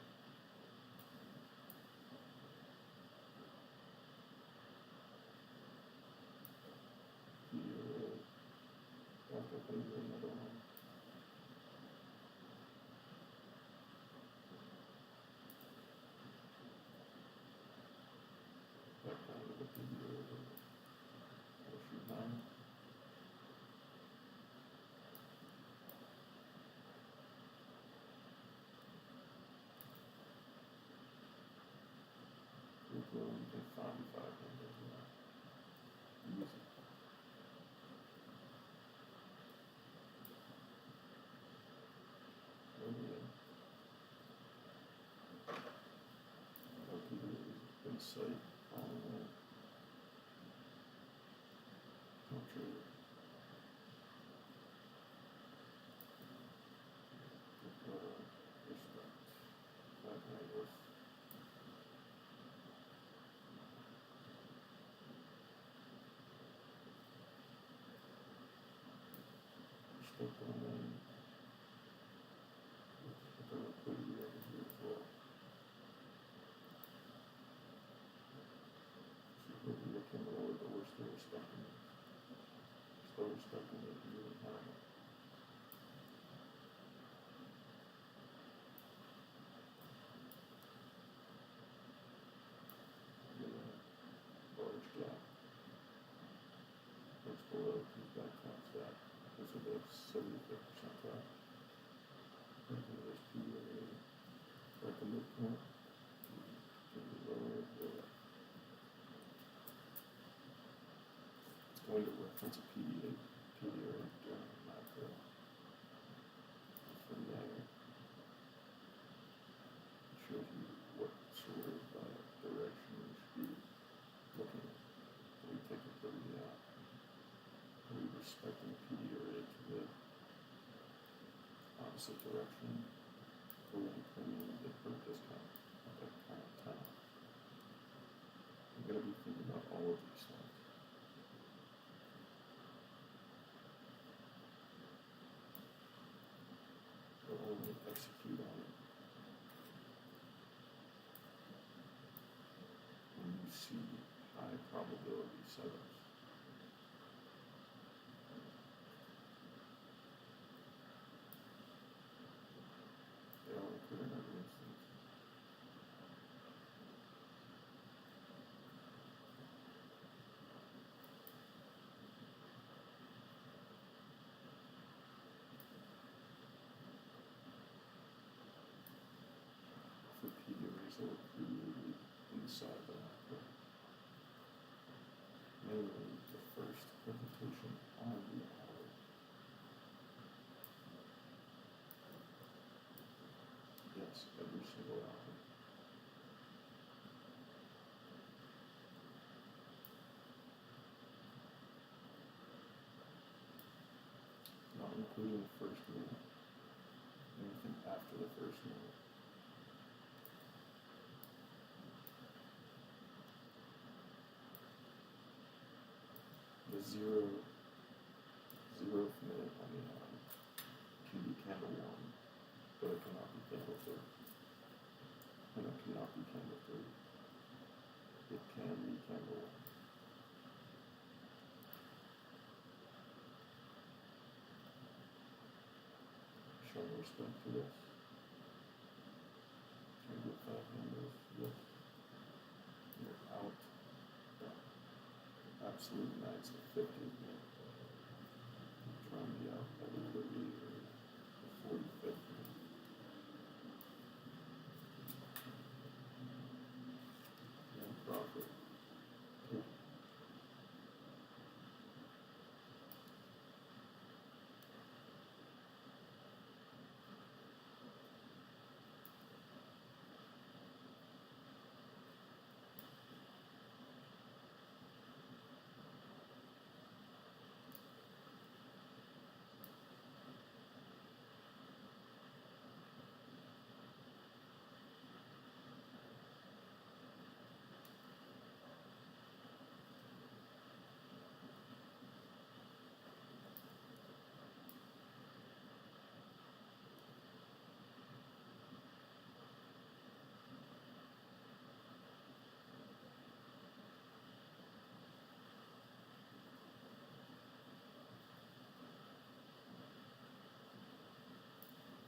Here, back up into another one. Back down to the video, shoot 9. We're going to 5 handles now. Easy. Insight on country. Respect. 5 handles. Respect on them. Put the liquidity over here as well. Liquidity came lower, but we're still respecting it. Still respecting it even higher. look at the lower the it's going to reference a Pediatric macro. From there, it shows you what sort of direction you should be looking at. We typically we respecting Pediatric to the opposite direction for one premium that per discount at that current time. I'm going to be thinking about all of these things. But only execute on it when you see high probability setups. They all occur in every instance. For PDRs that were created inside the macro. Mainly the first presentation on the hour. Yes, every single hour. Not including the first minute. Anything after the first minute. The zeroth minute on the hour can be candle 1, but it cannot be candle 2. And it cannot be candle 3. It can be candle 1. Show respect to this. Can I get 5 handles? Yes. You're out. Yeah. Absolute max of 50th minute. Try and be out by the 30th or the 45th minute. And profit. Take it.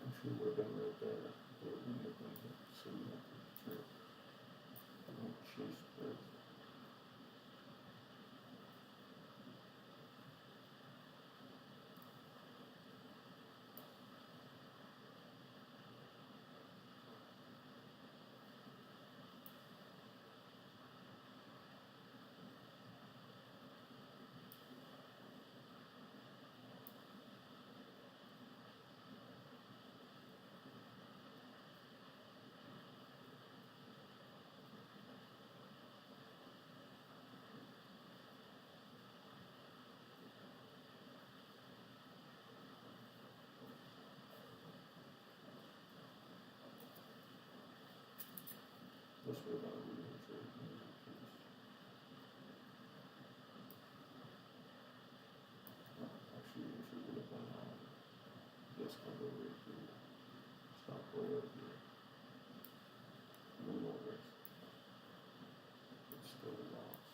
Actually would have been right there. They were nipping it, so you have to turn. Don't chase birds. This would have been a really trade. Actually, it would have been this kind of right here. Stop right up here. Minimal risk. It's still a loss.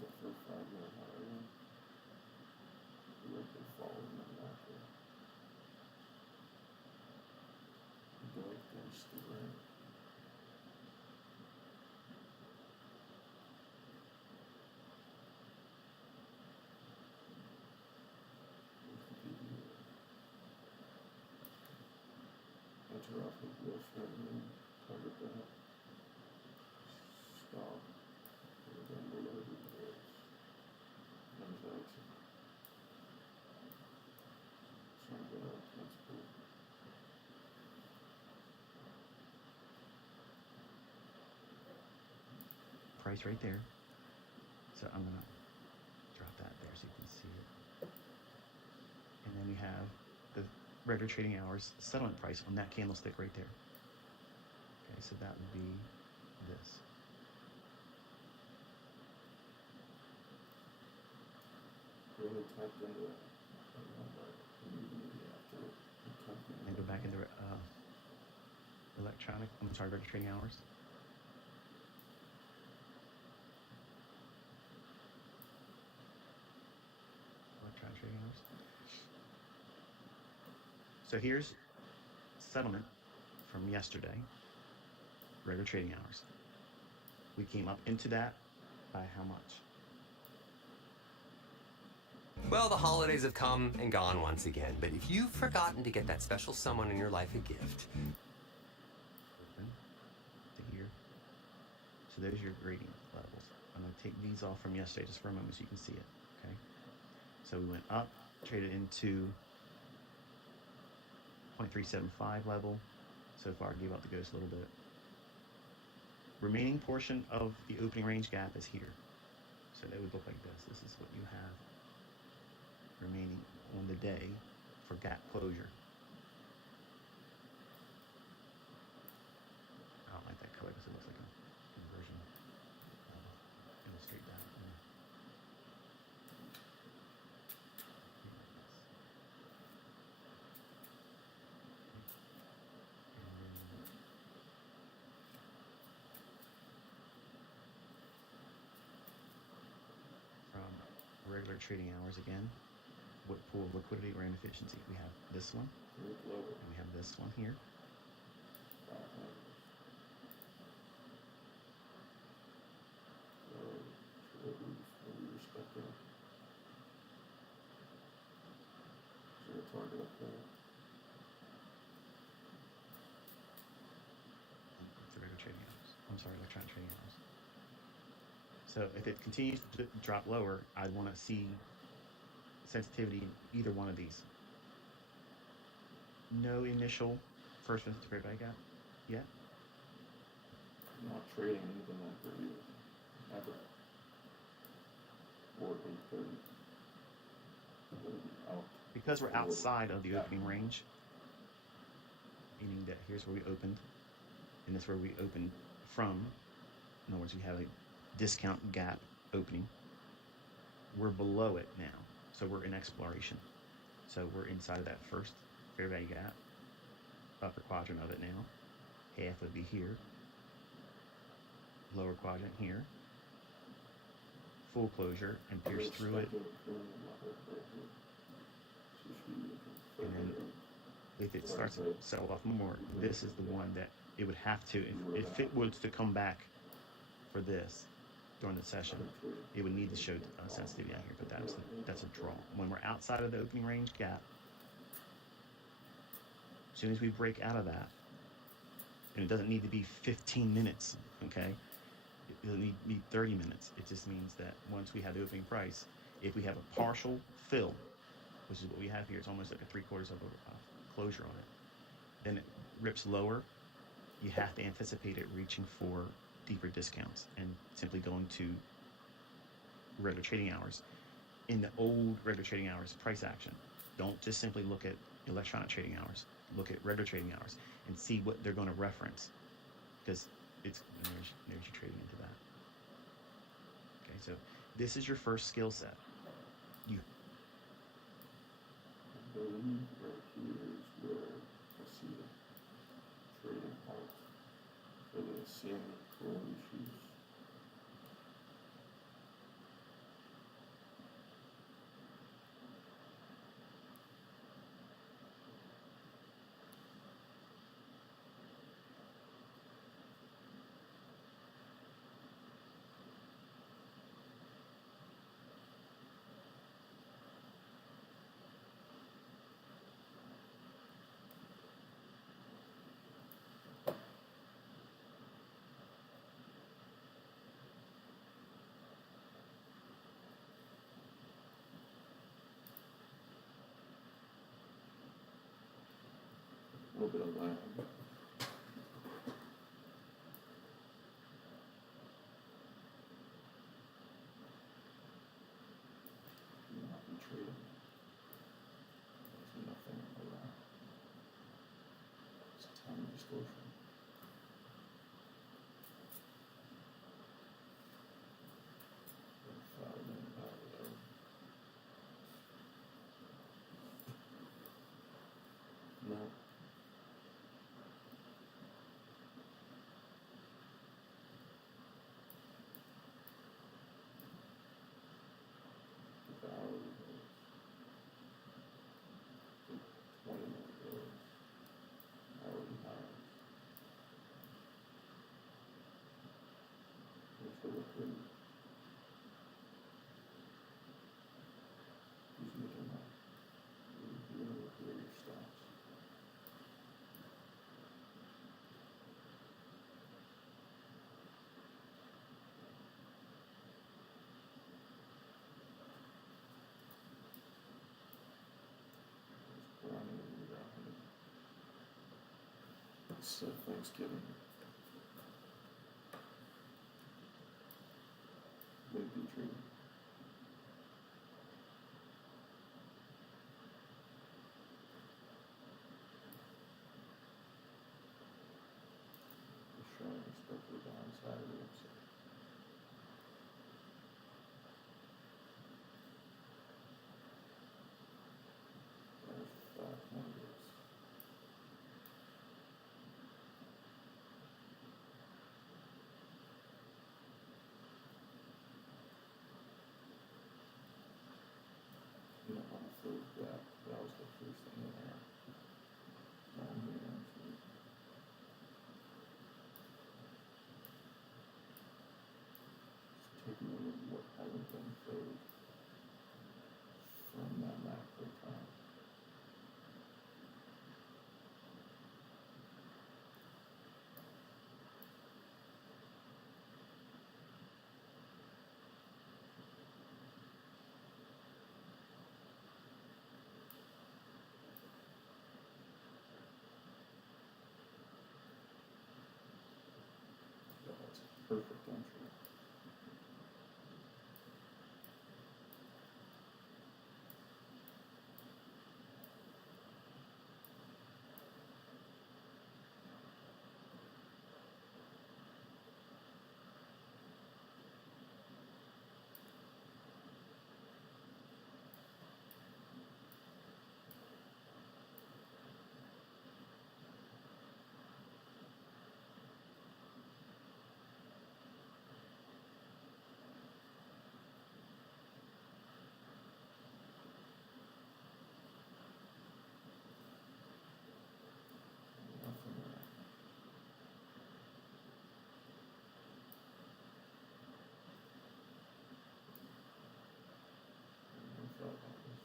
But for 5-minute higher, you have to follow in that macro. Go against the grain. enter off of this one and target that. Stop. And then below the noise. Transaction. Sign that. That's cool. Price right there. So I'm gonna drop that there so you can see it. And then we have the regular trading hours settlement price on that candlestick right there. Okay, so that would be this. Really typed into that. And go back into electronic, I'm sorry, regular trading hours. Electronic trading hours. So here's settlement from yesterday, regular trading hours. We came up into that by how much? Well, the holidays have come and gone once again, but if you've forgotten to get that special someone in your life a gift. Open to here. So there's your gradient levels. I'm going to take these off from yesterday just for a moment so you can see it. Okay. So we went up, traded into 0.375 level. So far, gave out the ghost a little bit. Remaining portion of the opening range gap is here. So they would look like this. This is what you have remaining on the day for gap closure. I don't like that color because it looks like a inversion. Illustrate that. From regular trading hours again, what pool of liquidity or inefficiency? We have this one, and we have this one here. Target up there. The regular trading hours. I'm sorry, electronic trading hours. So if it continues to drop lower, I want to see sensitivity in either one of these. No initial first visit to fair value gap yet. Not trading anything like that ever. Or 830. Out. Because we're outside of the opening range, meaning that here's where we opened, and that's where we opened from. In other words, we have a discount gap opening. We're below it now, so we're in exploration. So we're inside of that first fair value gap, upper quadrant of it now. Half would be here, lower quadrant here. Full closure and pierce through it. And then if it starts to sell off more, this is the one that it would have to, if it was to come back for this during the session, it would need to show sensitivity out here, but that's a draw. When we're outside of the opening range gap, as soon as we break out of that, and it doesn't need to be 15 minutes, okay? It doesn't need 30 minutes. It just means that once we have the opening price, if we have a partial fill, which is what we have here, it's almost like a 3/4 of a closure on it, then it rips lower. You have to anticipate it reaching for deeper discounts and simply going to regular trading hours. In the old regular trading hours price action, don't just simply look at electronic trading hours. Look at regular trading hours and see what they're going to reference, because there's your trading into that. Okay, so this is your first skill set. You I believe right here is where I see the trading out for the semi-pro issues. little bit of lag. Do not be trading. There's nothing around. It's a time distortion. No. The value is 20 minute goes. Hourly highs. Here's the liquidity. Who's making money? You're gonna liquidate your stocks. It's Thanksgiving. Maybe dream. The showing respect to the downside of the upside. There's 500s. You don't want to throw that. That was the first thing in there. Just taking a look at what hasn't been filled from that macro time. That's a perfect entry. Nothing there. I thought that was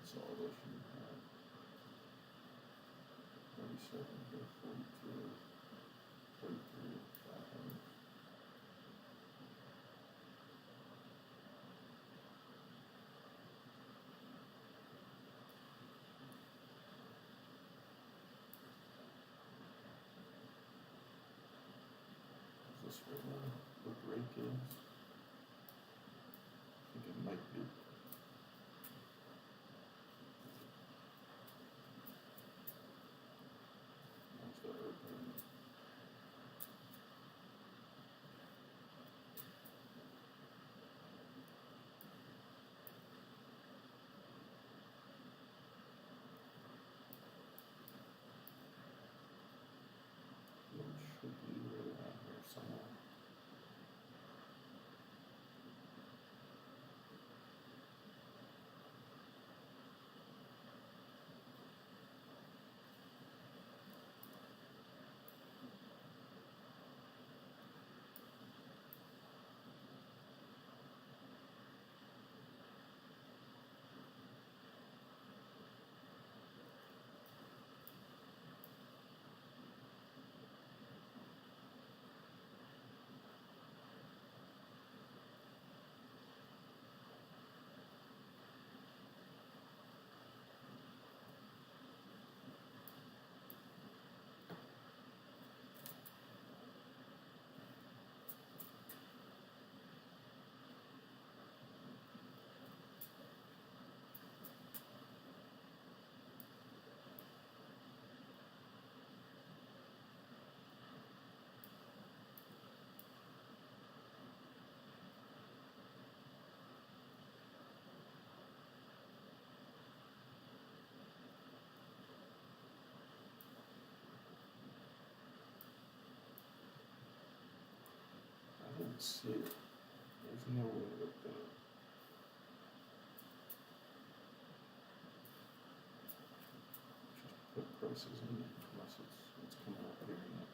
consolidation. 37 to 42, 33, 500. Is this where the break is? I think it might be. That's the open. It should be right around here somewhere. see it. There's no way that just put prices in unless it's coming up here yet.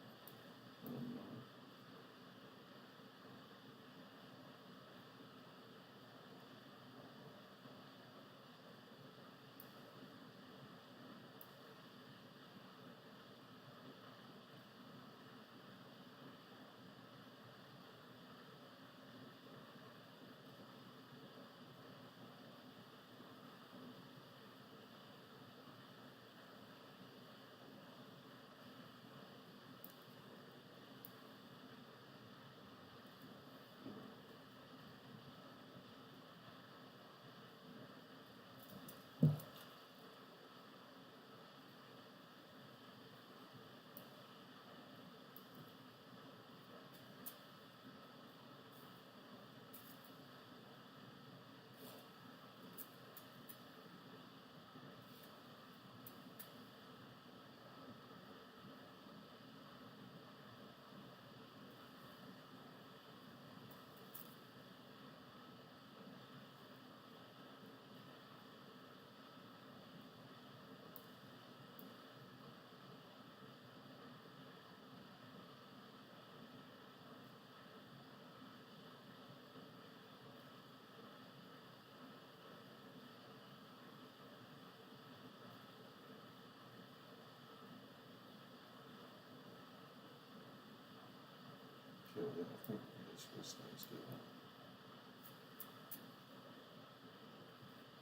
So yeah, I think this thing's doing it.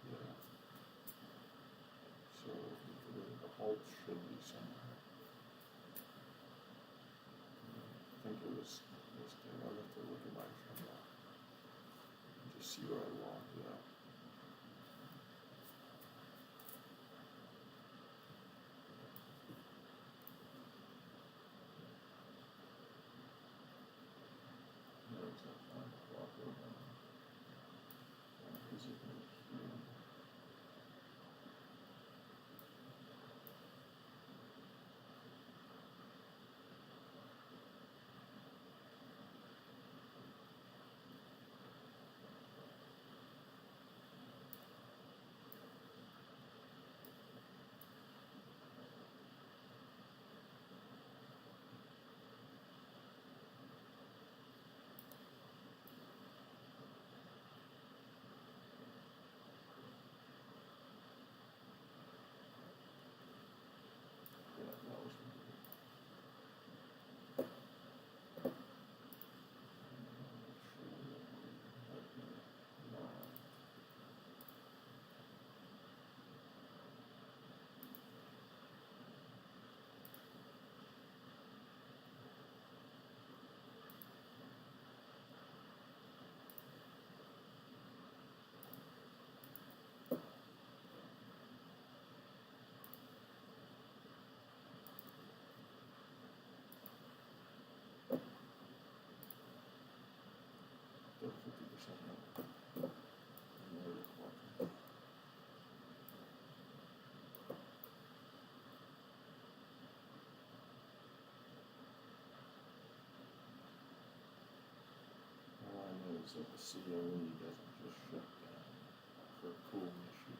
Yeah. So the halt should be somewhere. I think it was this thing. I'll have to look at my phone now and just see where I logged it out. There's that 5 o'clock open. Is it here? Yeah, that was the still 50% up. Another quarter. All I know is that the CLE doesn't just shut down for a cooling issue.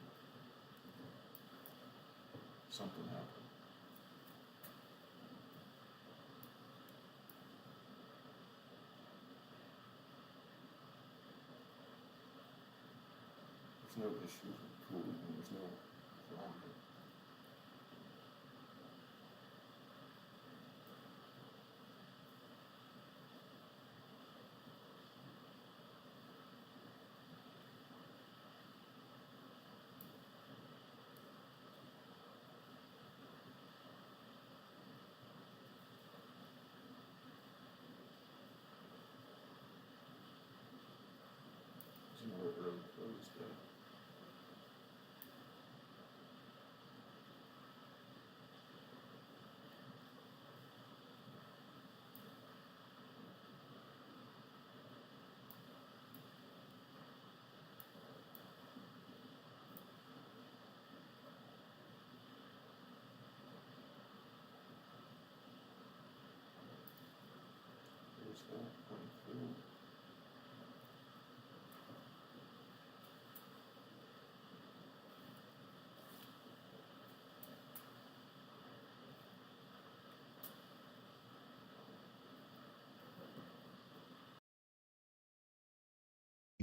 Something happened. There's no issues with cooling, and there's no problem. It's another early close day. There's that. 22.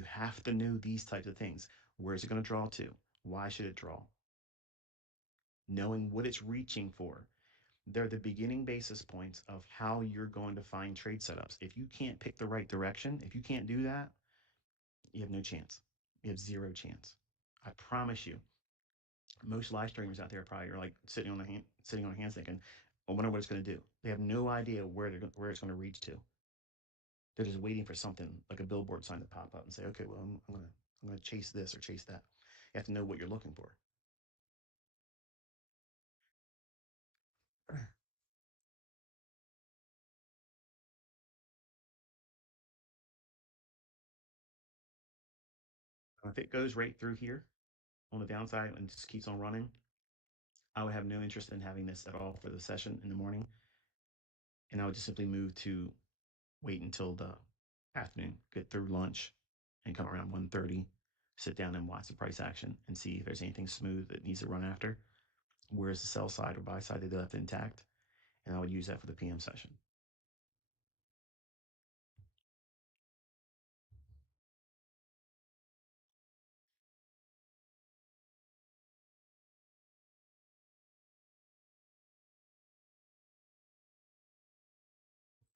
You have to know these types of things. Where is it going to draw to? Why should it draw? Knowing what it's reaching for. They're the beginning basis points of how you're going to find trade setups. If you can't pick the right direction, if you can't do that, you have no chance. You have zero chance. I promise you. Most live streamers out there probably are like sitting on their hands thinking, I wonder what it's going to do. They have no idea where it's going to reach to. They're just waiting for something like a billboard sign to pop up and say, okay, well, I'm gonna chase this or chase that. You have to know what you're looking for. If it goes right through here on the downside and just keeps on running, I would have no interest in having this at all for the session in the morning. And I would just simply move to wait until the afternoon, get through lunch, and come around 1:30, sit down and watch the price action and see if there's anything smooth that needs to run after. Where's the sell side or buy side they left intact? And I would use that for the PM session.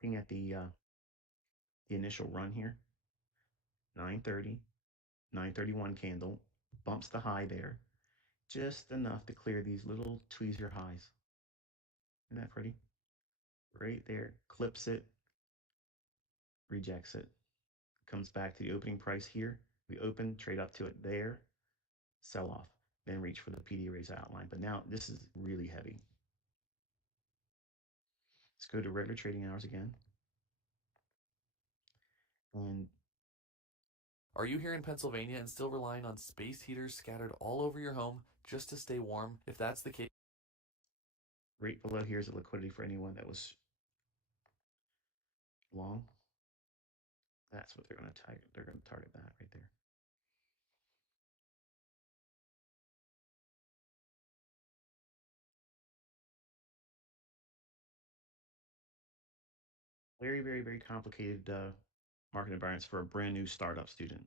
Looking at the initial run here, 9:30, 9:31 candle, bumps the high there, just enough to clear these little tweezer highs. Isn't that pretty? Right there, clips it, rejects it, comes back to the opening price here. We open, trade up to it there, sell off, then reach for the PD raise outline. But now this is really heavy. Let's go to regular trading hours again. And are you here in Pennsylvania and still relying on space heaters scattered all over your home just to stay warm? If that's the case, right below here is the liquidity for anyone that was long. That's what they're going to target. They're going to target that right there. Very, very, very complicated market environments for a brand new startup student.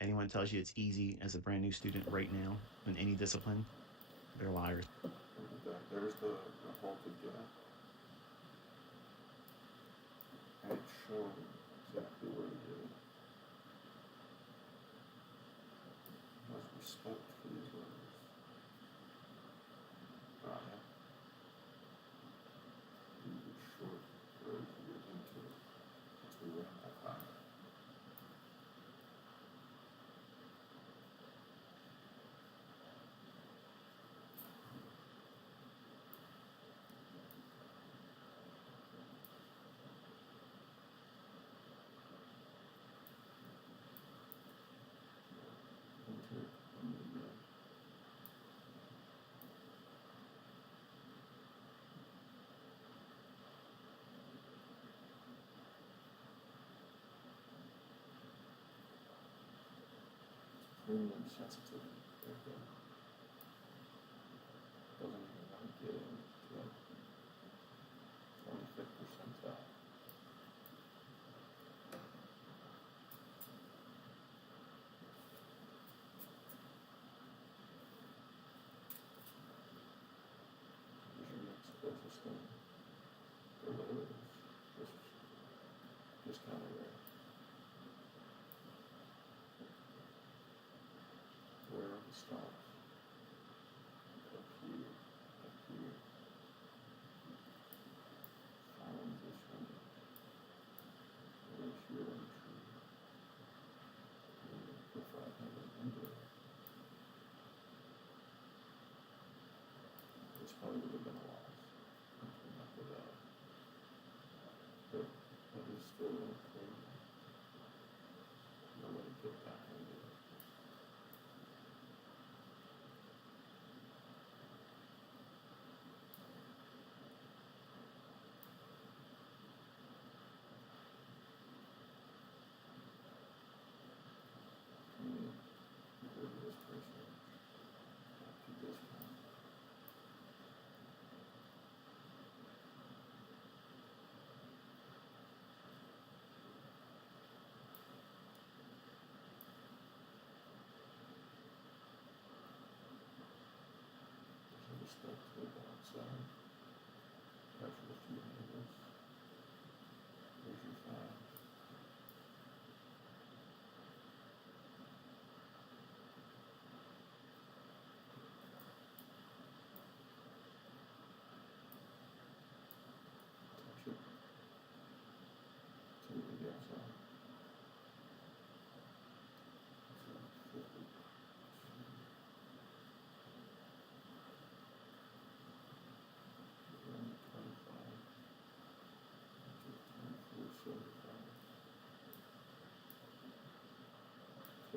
Anyone tells you it's easy as a brand new student right now in any discipline, they're liars. There's the halted gap. And it's showing exactly where to get it. Has respect for these levels. Yeah. You get short right here into it. Once we ran that high. Premium sensitivity. Okay. Doesn't even want to get into that 25th percentile. Here's your next closest thing. Or whatever it is. Just kind of there. Where are the stops? Up here, up here. Found this one. Where's your entry? If I have an under, this probably would have been a loss. Not without. But that is still okay. Nobody get back into it.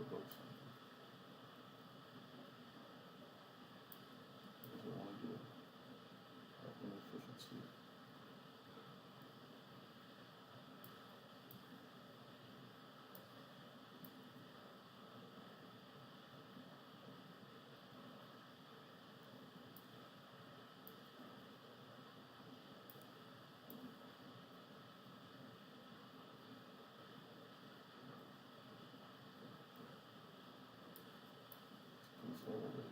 build something. Because I want to get inefficiency. Consolidation.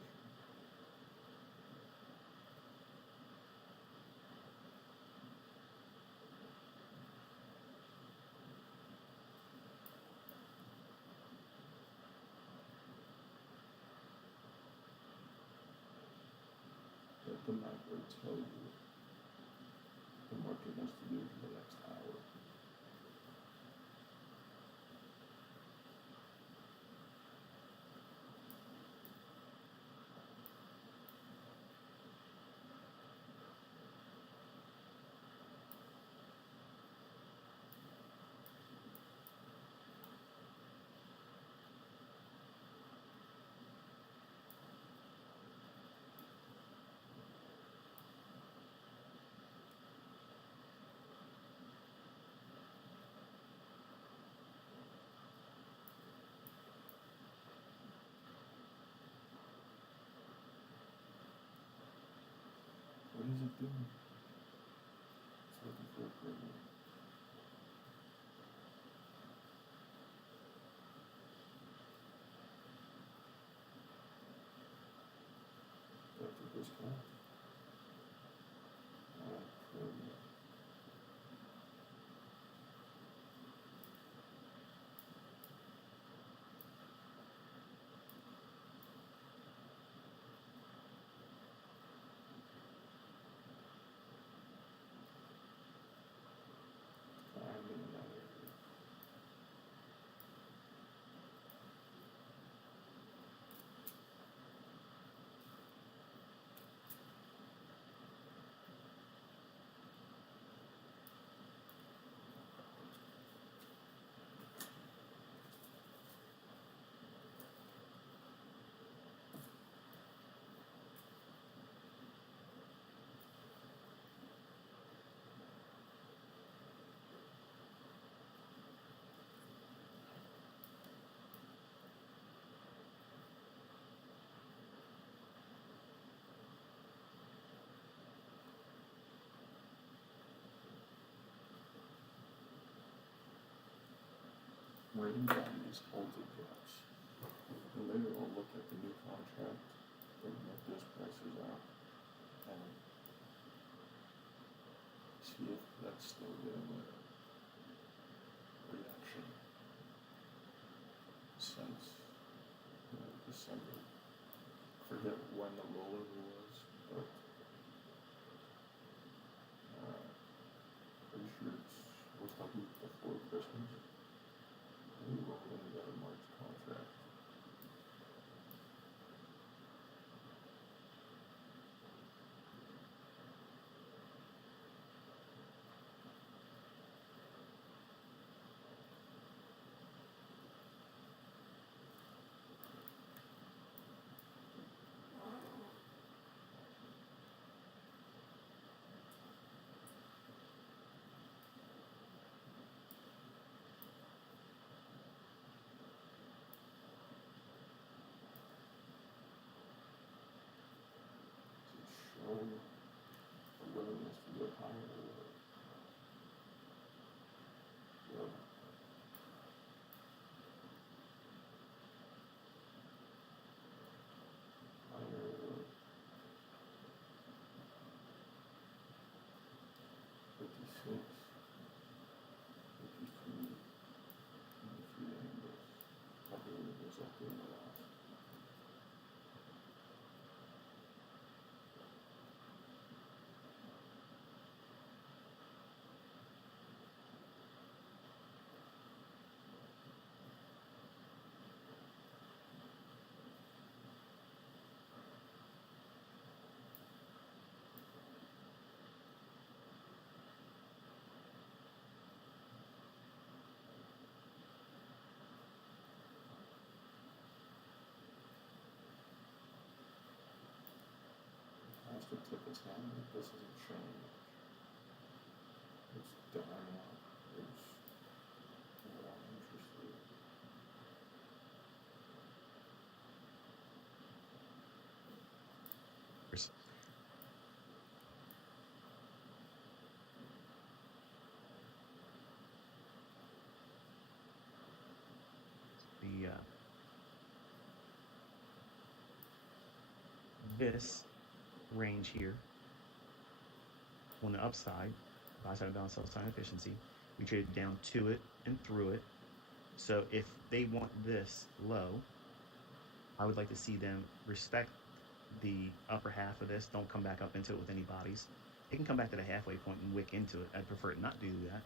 Let the macro tell you the market wants to do for the next hour. What is it doing? It's looking for a problem. That's a discount. Problem. I'm in that area. Waiting down these halted gaps. And later I'll look at the new contract, bring up those prices out, and see if that's still getting a reaction since December. Forget when the rollover was, but pretty sure we're talking before Christmas. We rolled into that March contract. pretend that this isn't change. It's dying out. It's what I'm interested in. The this range here on the upside, buy side balance sells time efficiency. We traded down to it and through it. So if they want this low, I would like to see them respect the upper half of this. Don't come back up into it with any bodies. It can come back to the halfway point and wick into it. I'd prefer it not do that.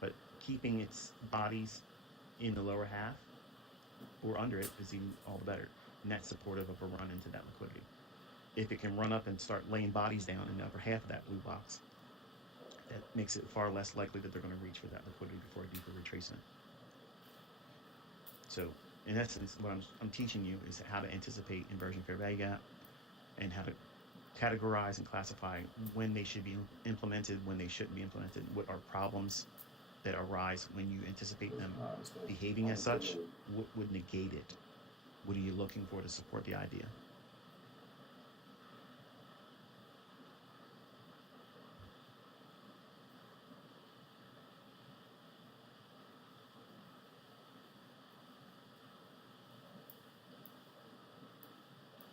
But keeping its bodies in the lower half or under it is even all the better. Net supportive of a run into that liquidity. If it can run up and start laying bodies down in the upper half of that blue box, that makes it far less likely that they're going to reach for that liquidity before a deeper retracement. So in essence, what I'm teaching you is how to anticipate inversion fair value gap and how to categorize and classify when they should be implemented, when they shouldn't be implemented, what are problems that arise when you anticipate them behaving as such, what would negate it, what are you looking for to support the idea.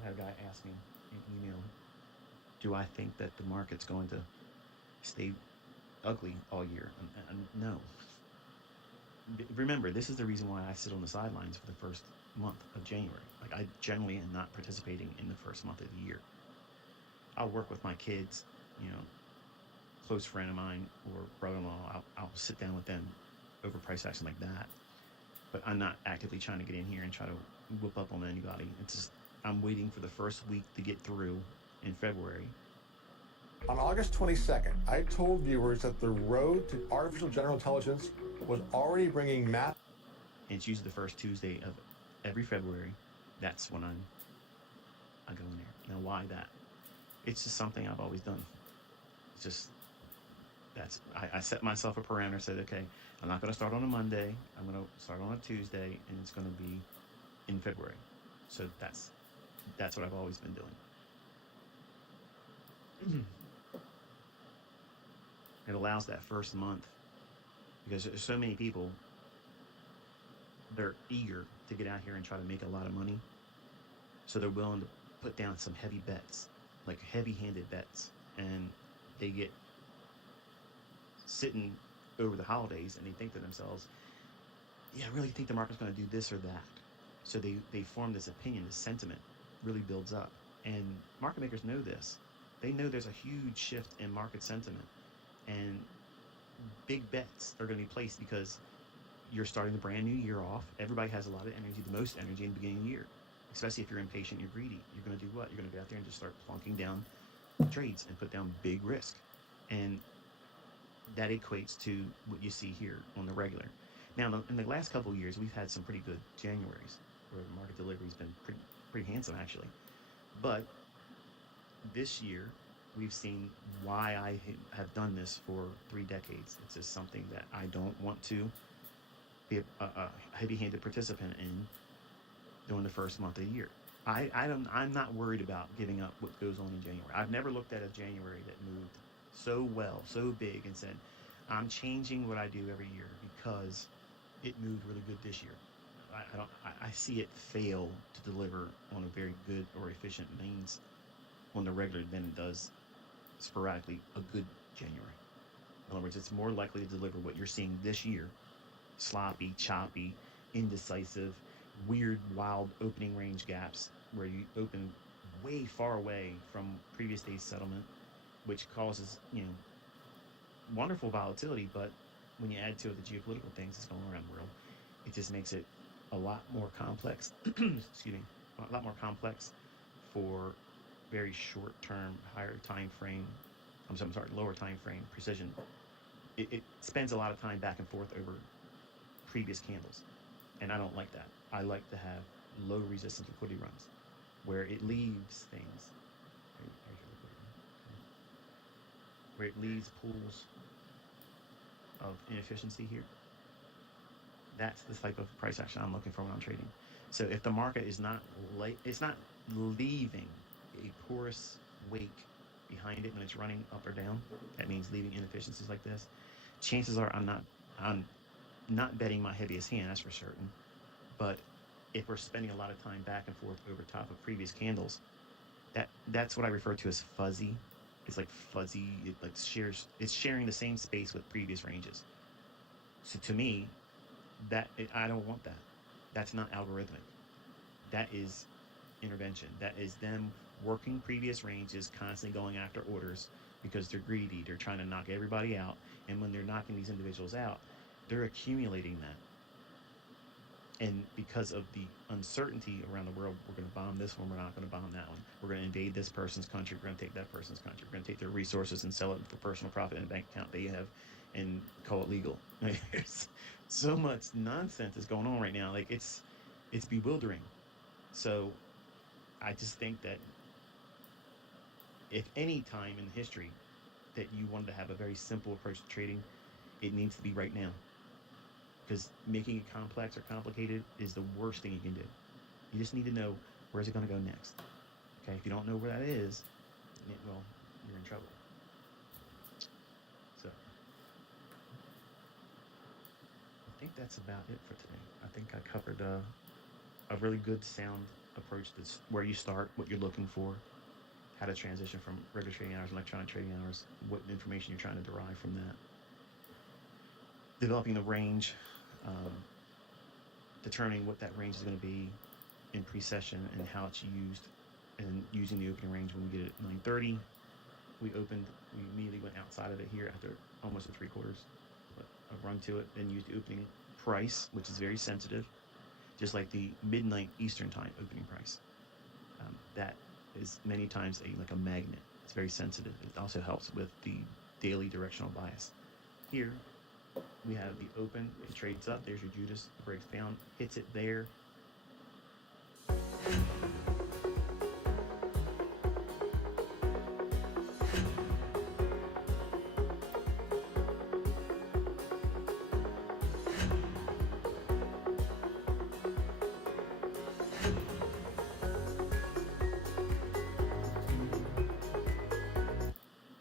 I had a guy ask me in email, do I think that the market's going to stay ugly all year? And no. Remember, this is the reason why I sit on the sidelines for the first month of January. Like, I generally am not participating in the first month of the year. I'll work with my kids, you know, close friend of mine or brother-in-law. I'll sit down with them over price action like that. But I'm not actively trying to get in here and try to whip up on anybody. It's just, I'm waiting for the first week to get through in February. On August 22nd, I told viewers that the road to artificial general intelligence was already bringing math. And it's usually the first Tuesday of every February. That's when I go in there. Now, why that? It's just something I've always done. It's just, I set myself a parameter, said, okay, I'm not going to start on a Monday. I'm going to start on a Tuesday, and it's going to be in February. So that's what I've always been doing. It allows that first month, because there's so many people, they're eager to get out here and try to make a lot of money. So they're willing to put down some heavy bets, like heavy-handed bets, and they get sitting over the holidays and they think to themselves, yeah, I really think the market's going to do this or that. So they form this opinion, this sentiment really builds up. And market makers know this. They know there's a huge shift in market sentiment. And big bets are going to be placed because you're starting the brand new year off. Everybody has a lot of energy, the most energy in the beginning of the year. Especially if you're impatient, you're greedy. You're going to do what? You're going to go out there and just start plunking down trades and put down big risk. And that equates to what you see here on the regular. Now, in the last couple of years, we've had some pretty good Januaries where the market delivery's been pretty handsome, actually. But this year, we've seen why I have done this for 3 decades. It's just something that I don't want to be a heavy-handed participant in during the first month of the year. I'm not worried about giving up what goes on in January. I've never looked at a January that moved so well, so big, and said, I'm changing what I do every year because it moved really good this year. I see it fail to deliver on a very good or efficient means on the regular than it does sporadically a good January. In other words, it's more likely to deliver what you're seeing this year: sloppy, choppy, indecisive, weird, wild opening range gaps where you open way far away from previous day's settlement, which causes, wonderful volatility. But when you add to it the geopolitical things that's going on around the world, it just makes it a lot more complex. Excuse me, a lot more complex for very short-term, higher time frame. Lower time frame precision. It spends a lot of time back and forth over previous candles, and I don't like that. I like to have low resistance liquidity runs where it leaves things. where it leaves pools of inefficiency here, that's the type of price action I'm looking for when I'm trading. So if the market is not it's not leaving a porous wake behind it when it's running up or down, that means leaving inefficiencies like this. Chances are I'm not betting my heaviest hand, that's for certain. But if we're spending a lot of time back and forth over top of previous candles, that's what I refer to as fuzzy. It's like fuzzy. It's sharing the same space with previous ranges. So to me, I don't want that. That's not algorithmic. That is intervention. That is them working previous ranges, constantly going after orders because they're greedy. They're trying to knock everybody out. And when they're knocking these individuals out, they're accumulating that. And because of the uncertainty around the world, we're going to bomb this one, we're not going to bomb that one. We're going to invade this person's country, we're going to take that person's country, we're going to take their resources and sell it for personal profit in a bank account they have and call it legal. There's so much nonsense is going on right now. Like it's bewildering. So I just think that if any time in history that you wanted to have a very simple approach to trading, it needs to be right now. Because making it complex or complicated is the worst thing you can do. You just need to know where's it going to go next. Okay, if you don't know where that is, well, you're in trouble. So I think that's about it for today. I think I covered a really good sound approach. That's where you start, what you're looking for, how to transition from regular trading hours, electronic trading hours, what information you're trying to derive from that, developing the range, determining what that range is going to be in pre-session and how it's used, and using the opening range when we get it at 9:30. We immediately went outside of it here after almost a 3/4, but a run to it, then used the opening price, which is very sensitive, just like the midnight Eastern time opening price. That is many times like a magnet. It's very sensitive. It also helps with the daily directional bias. Here, we have the open, it trades up, there's your Judas, it breaks down, hits it there.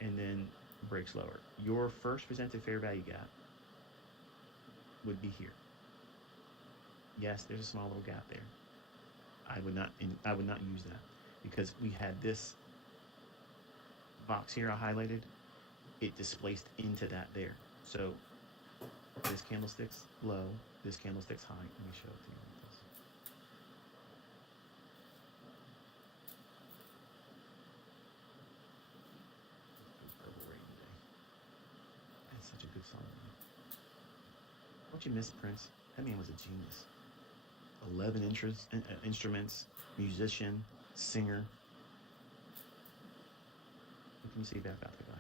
And then breaks lower. Your first presented fair value gap would be here. Yes, there's a small little gap there. I would not use that because we had this box here I highlighted. It displaced into that there. So this candlestick's low, this candlestick's high. Let me show it to you like this. Purple rain today. That's such a good song. Don't you miss Prince? That man was a genius. 11 instruments, musician, singer. Let me see back about the guy,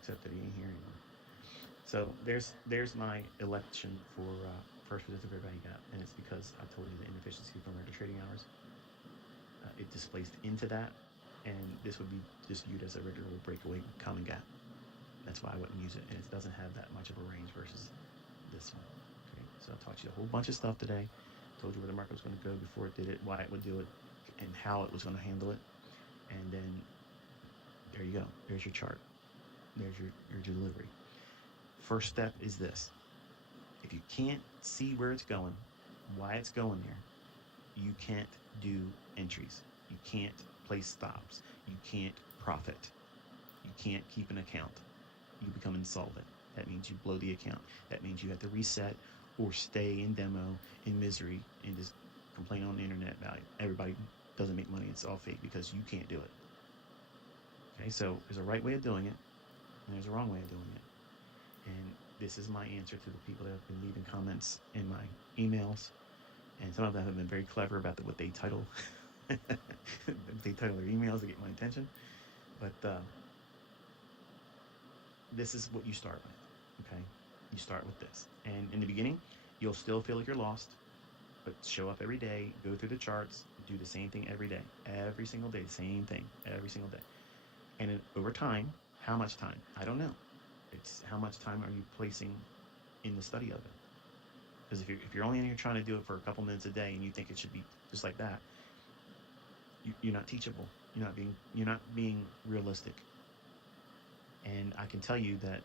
except that he ain't here anymore. So there's my election for first presented fair value gap, and it's because I told you the inefficiency from regular trading hours. It displaced into that, and this would be just viewed as a regular breakaway common gap. That's why I wouldn't use it, and it doesn't have that much of a range versus this one. Okay, so I taught you a whole bunch of stuff today. Told you where the market was going to go before it did it, why it would do it, and how it was going to handle it. And then there you go. There's your chart. There's your delivery. First step is this. If you can't see where it's going, why it's going there, you can't do entries. You can't place stops. You can't profit. You can't keep an account. You become insolvent. That means you blow the account. That means you have to reset or stay in demo in misery and just complain on the internet about it. Everybody doesn't make money. It's all fake because you can't do it. Okay, so there's a right way of doing it and there's a wrong way of doing it. And this is my answer to the people that have been leaving comments in my emails. And some of them have been very clever about what they title. They title their emails to get my attention. But this is what you start with, okay? You start with this. And in the beginning, you'll still feel like you're lost, but show up every day, go through the charts, do the same thing every day. Every single day, same thing, every single day. And then over time, How much time? I don't know. It's how much time are you placing in the study of it? Because if you're only in here trying to do it for a couple minutes a day and you think it should be just like that, you're not teachable. You're not being realistic. And I can tell you that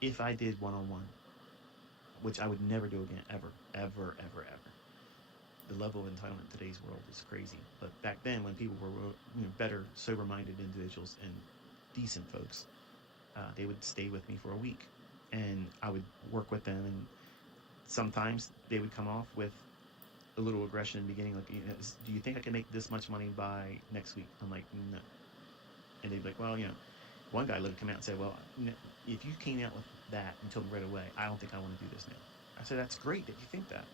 if I did one-on-one, which I would never do again, ever, ever, ever, ever. The level of entitlement in today's world is crazy. But back then, when people were better, sober-minded individuals and decent folks, they would stay with me for a week, and I would work with them. And sometimes they would come off with a little aggression in the beginning, like, do you think I can make this much money by next week? I'm like, no. And they'd be like, well, one guy would come out and say, well, if you came out with that and told me right away, I don't think I want to do this now. I said, that's great that you think that.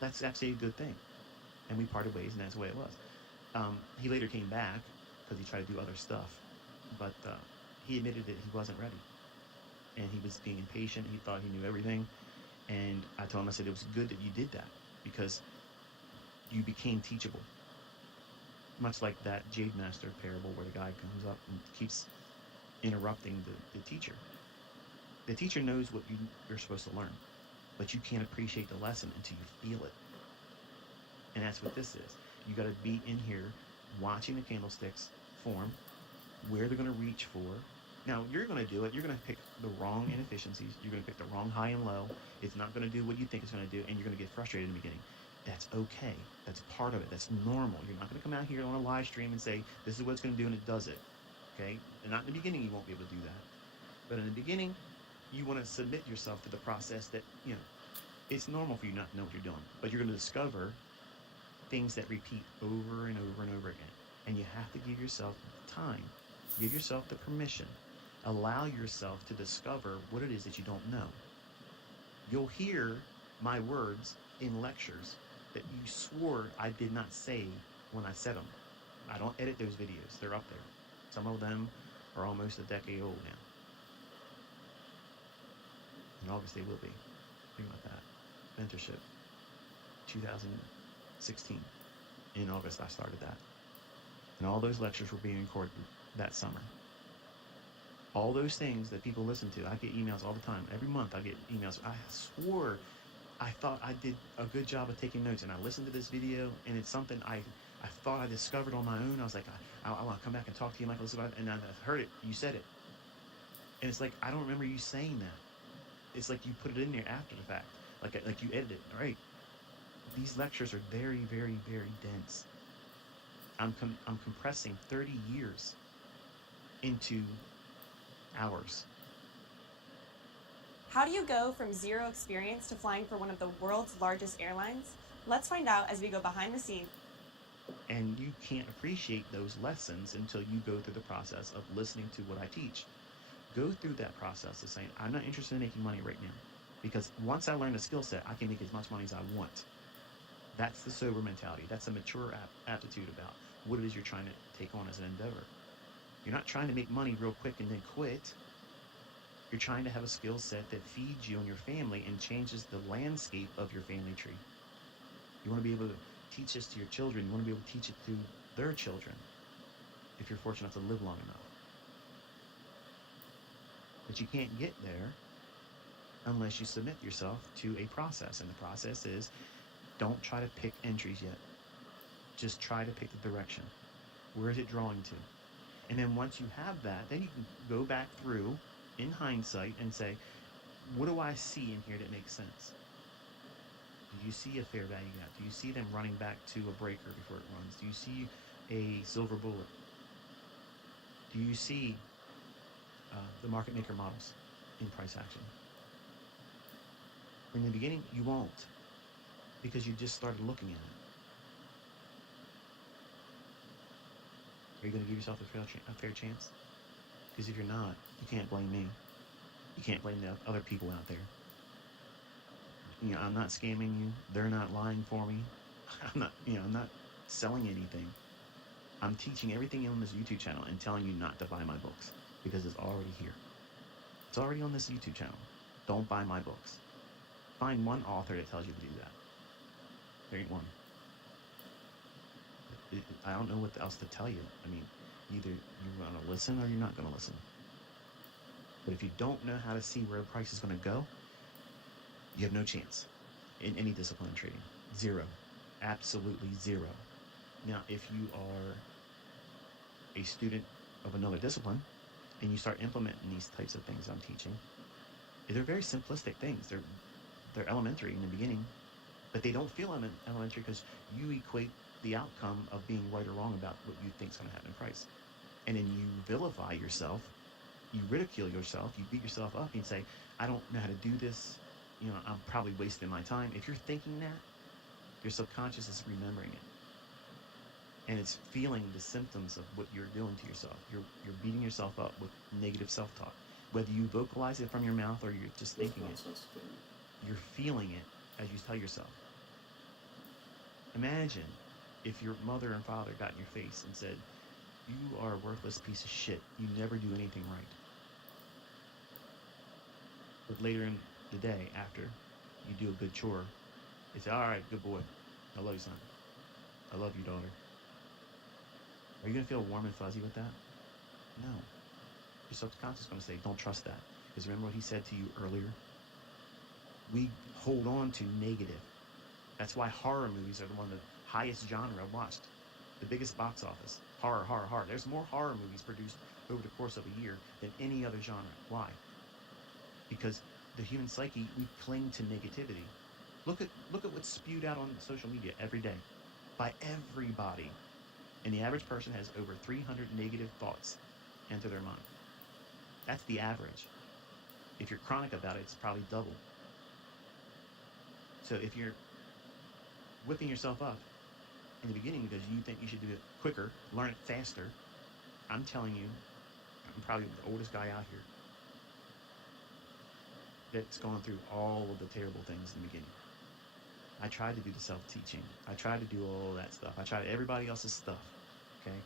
That's actually a good thing. And we parted ways, and that's the way it was. He later came back because he tried to do other stuff, but he admitted that he wasn't ready. And he was being impatient. He thought he knew everything. And I told him, I said, it was good that you did that because you became teachable. Much like that Jade Master parable where the guy comes up and keeps interrupting the teacher. The teacher knows what you're supposed to learn, but you can't appreciate the lesson until you feel it. And that's what this is. You got to be in here watching the candlesticks form, where they're going to reach for. Now, you're going to do it. You're going to pick the wrong inefficiencies. You're going to pick the wrong high and low. It's not going to do what you think it's going to do, and you're going to get frustrated in the beginning. That's okay. That's part of it. That's normal. You're not going to come out here on a live stream and say, this is what it's going to do, and it does it. Okay? And not in the beginning, you won't be able to do that. But in the beginning, you want to submit yourself to the process that, it's normal for you not to know what you're doing. But you're going to discover things that repeat over and over and over again. And you have to give yourself time. Give yourself the permission. Allow yourself to discover what it is that you don't know. You'll hear my words in lectures that you swore I did not say when I said them. I don't edit those videos. They're up there. Some of them are almost a decade old now. In August they will be. Think about that. Mentorship. 2016. In August I started that. And all those lectures were being recorded that summer. All those things that people listen to, I get emails all the time. Every month I get emails. I swore I thought I did a good job of taking notes, and I listened to this video, and it's something I thought I discovered on my own. I was like, I want to come back and talk to you, Michael, and I heard it. You said it. And it's like, I don't remember you saying that. It's like you put it in there after the fact. Like you edited it, right? These lectures are very, very, very dense. I'm compressing 30 years into hours. How do you go from zero experience to flying for one of the world's largest airlines? Let's find out as we go behind the scenes. And you can't appreciate those lessons until you go through the process of listening to what I teach. Go through that process of saying, I'm not interested in making money right now. Because once I learn a skill set, I can make as much money as I want. That's the sober mentality. That's a mature aptitude about what it is you're trying to take on as an endeavor. You're not trying to make money real quick and then quit. You're trying to have a skill set that feeds you and your family and changes the landscape of your family tree. You want to be able to teach this to your children. You want to be able to teach it to their children, if you're fortunate to live long enough. But you can't get there unless you submit yourself to a process. And the process is, don't try to pick entries yet. Just try to pick the direction. Where is it drawing to? And then once you have that, then you can go back through in hindsight and say, what do I see in here that makes sense? Do you see a fair value gap? Do you see them running back to a breaker before it runs? Do you see a silver bullet? Do you see the market maker models in price action? In the beginning, you won't, because you just started looking at it. Are you going to give yourself a fair chance? Because if you're not, you can't blame me. You can't blame the other people out there. I'm not scamming you. They're not lying for me. I'm not selling anything. I'm teaching everything on this YouTube channel and telling you not to buy my books because it's already here. It's already on this YouTube channel. Don't buy my books. Find one author that tells you to do that. There ain't one. I don't know what else to tell you. I mean, either you're going to listen or you're not going to listen. But if you don't know how to see where the price is going to go, you have no chance in any discipline in trading. Zero. Absolutely zero. Now, if you are a student of another discipline and you start implementing these types of things I'm teaching, they're very simplistic things. They're elementary in the beginning, but they don't feel elementary because you equate the outcome of being right or wrong about what you think is going to happen in price. And then you vilify yourself, you ridicule yourself, you beat yourself up, and you say, I don't know how to do this. You know, I'm probably wasting my time. If you're thinking that, your subconscious is remembering it. And it's feeling the symptoms of what you're doing to yourself. You're beating yourself up with negative self-talk. Whether you vocalize it from your mouth or you're just thinking it, you're feeling it as you tell yourself. Imagine if your mother and father got in your face and said, you are a worthless piece of shit. You never do anything right. But later in the day, after you do a good chore, they say, all right, good boy. I love you, son. I love you, daughter. Are you going to feel warm and fuzzy with that? No. Your subconscious is going to say, don't trust that. Because remember what he said to you earlier? We hold on to negative. That's why horror movies are the one of the highest genre watched. The biggest box office. Horror, horror, horror. There's more horror movies produced over the course of a year than any other genre. Why? Because the human psyche, we cling to negativity. Look at what's spewed out on social media every day by everybody. And the average person has over 300 negative thoughts enter their mind. That's the average. If you're chronic about it, it's probably double. So if you're whipping yourself up in the beginning because you think you should do it quicker, learn it faster, I'm telling you, I'm probably the oldest guy out here that's gone through all of the terrible things in the beginning. I tried to do the self-teaching. I tried to do all that stuff. I tried everybody else's stuff, okay?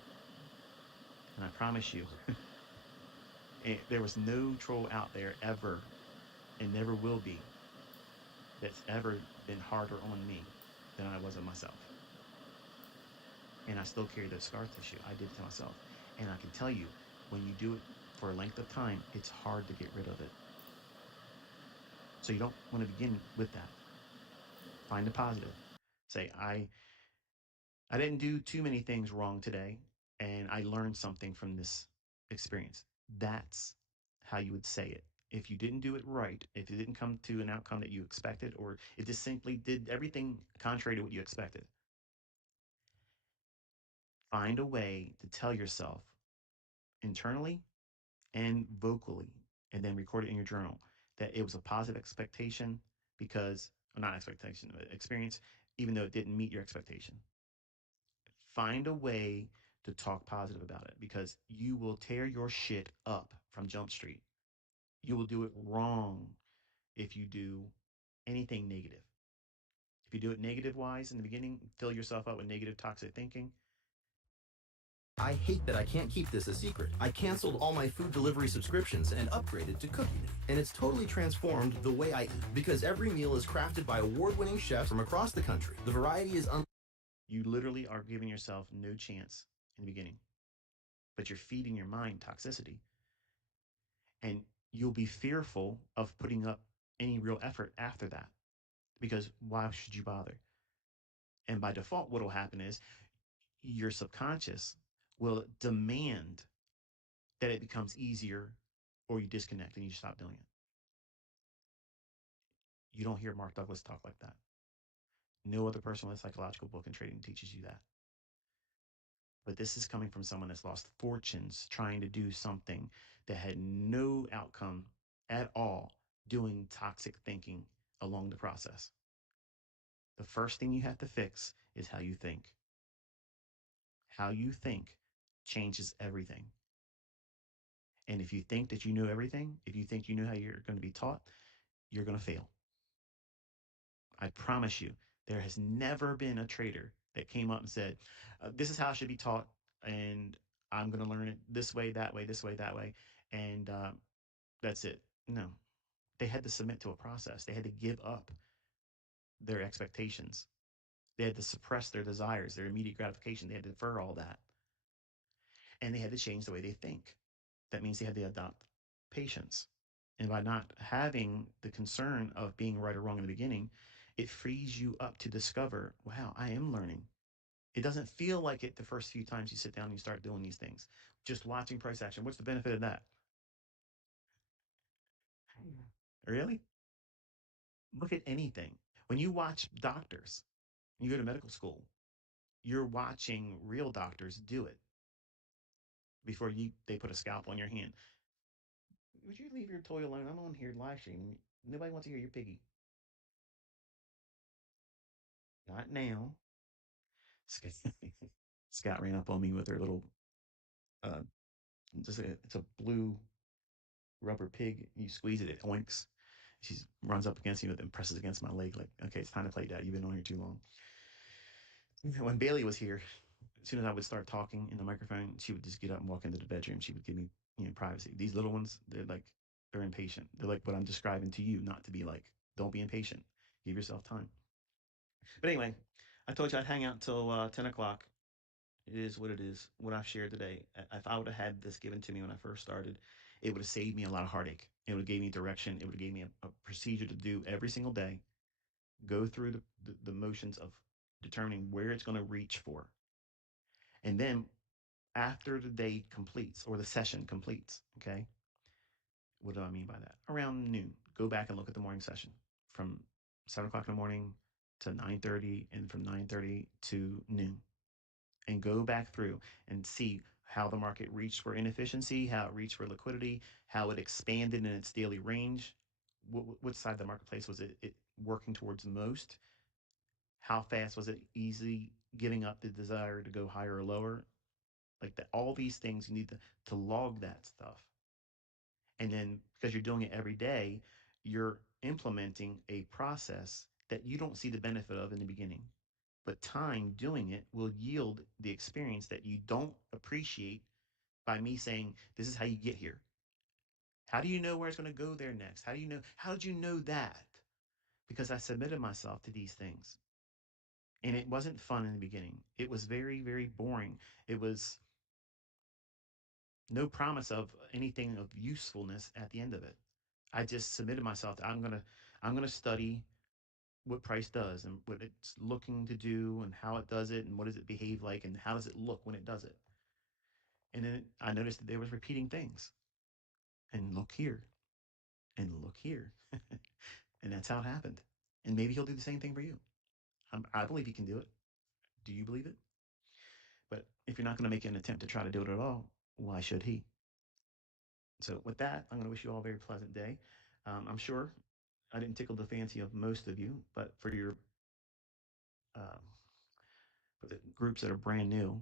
And I promise you, there was no troll out there ever, and never will be, that's ever been harder on me than I was on myself. And I still carry those scar tissue. I did it to myself. And I can tell you, when you do it for a length of time, it's hard to get rid of it. So you don't want to begin with that. Find the positive. Say, I didn't do too many things wrong today, and I learned something from this experience. That's how you would say it. If you didn't do it right, if it didn't come to an outcome that you expected, or it just simply did everything contrary to what you expected, find a way to tell yourself internally and vocally, and then record it in your journal, that it was a positive expectation because, or not expectation, but experience, even though it didn't meet your expectation. Find a way to talk positive about it, because you will tear your shit up from Jump Street. You will do it wrong if you do anything negative. If you do it negative wise in the beginning, fill yourself up with negative toxic thinking. I hate that I can't keep this a secret. I canceled all my food delivery subscriptions and upgraded to Cooking. And it's totally transformed the way I eat, because every meal is crafted by award-winning chefs from across the country. The variety is You literally are giving yourself no chance in the beginning, but you're feeding your mind toxicity. And you'll be fearful of putting up any real effort after that, because why should you bother? And by default, what will happen is your subconscious will demand that it becomes easier, or you disconnect and you stop doing it. You don't hear Mark Douglas talk like that. No other personal and psychological book in trading teaches you that. But this is coming from someone that's lost fortunes trying to do something that had no outcome at all, doing toxic thinking along the process. The first thing you have to fix is how you think. How you think changes everything. And if you think that you know everything, if you think you know how you're going to be taught, you're going to fail. I promise you, there has never been a trader that came up and said, this is how I should be taught, and I'm going to learn it this way, that way, this way, that way, and that's it. No, they had to submit to a process. They had to give up their expectations. They had to suppress their desires, their immediate gratification. They had to defer all that. And they had to change the way they think. That means they had to adopt patience. And by not having the concern of being right or wrong in the beginning, it frees you up to discover, wow, I am learning. It doesn't feel like it the first few times you sit down and you start doing these things. Just watching price action. What's the benefit of that? Really? Look at anything. When you watch doctors, you go to medical school, you're watching real doctors do it before they put a scalpel in your hand. Would you leave your toy alone? I'm on here live streaming. Nobody wants to hear your piggy. Not now. Scott ran up on me with her little, uh, it's a blue rubber pig. You squeeze it, it oinks. She runs up against me and presses against my leg, like, okay, it's time to play, Dad. You've been on here too long. When Bailey was here, as soon as I would start talking in the microphone, she would just get up and walk into the bedroom. She would give me, privacy. These little ones, they're impatient. They're like what I'm describing to you, not to be like, don't be impatient. Give yourself time. But anyway, I told you I'd hang out till 10 o'clock. It is what it is. What I've shared today. If I would have had this given to me when I first started, it would have saved me a lot of heartache. It would have gave me direction. It would have gave me a procedure to do every single day. Go through the motions of determining where it's going to reach for. And then after the day completes or the session completes, okay, what do I mean by that? Around noon, go back and look at the morning session from 7 o'clock in the morning to 9:30, and from 9:30 to noon, and go back through and see how the market reached for inefficiency, how it reached for liquidity, how it expanded in its daily range. What side of the marketplace was it working towards the most? How fast was it easily giving up the desire to go higher or lower? Like that, all these things you need to log that stuff. And then because you're doing it every day, you're implementing a process that you don't see the benefit of in the beginning. But time doing it will yield the experience that you don't appreciate by me saying, this is how you get here. How do you know where it's going to go there next? How do you know? How did you know that? Because I submitted myself to these things. And it wasn't fun in the beginning. It was very, very boring. It was no promise of anything of usefulness at the end of it. I just submitted myself to, I'm gonna study what price does and what it's looking to do and how it does it and what does it behave like and how does it look when it does it. And then I noticed that there was repeating things. And look here and look here. And that's how it happened. And maybe he'll do the same thing for you. I believe he can do it. Do you believe it? But if you're not going to make an attempt to try to do it at all, why should he? So with that, I'm going to wish you all a very pleasant day. I'm sure I didn't tickle the fancy of most of you, but uh, for the groups that are brand new,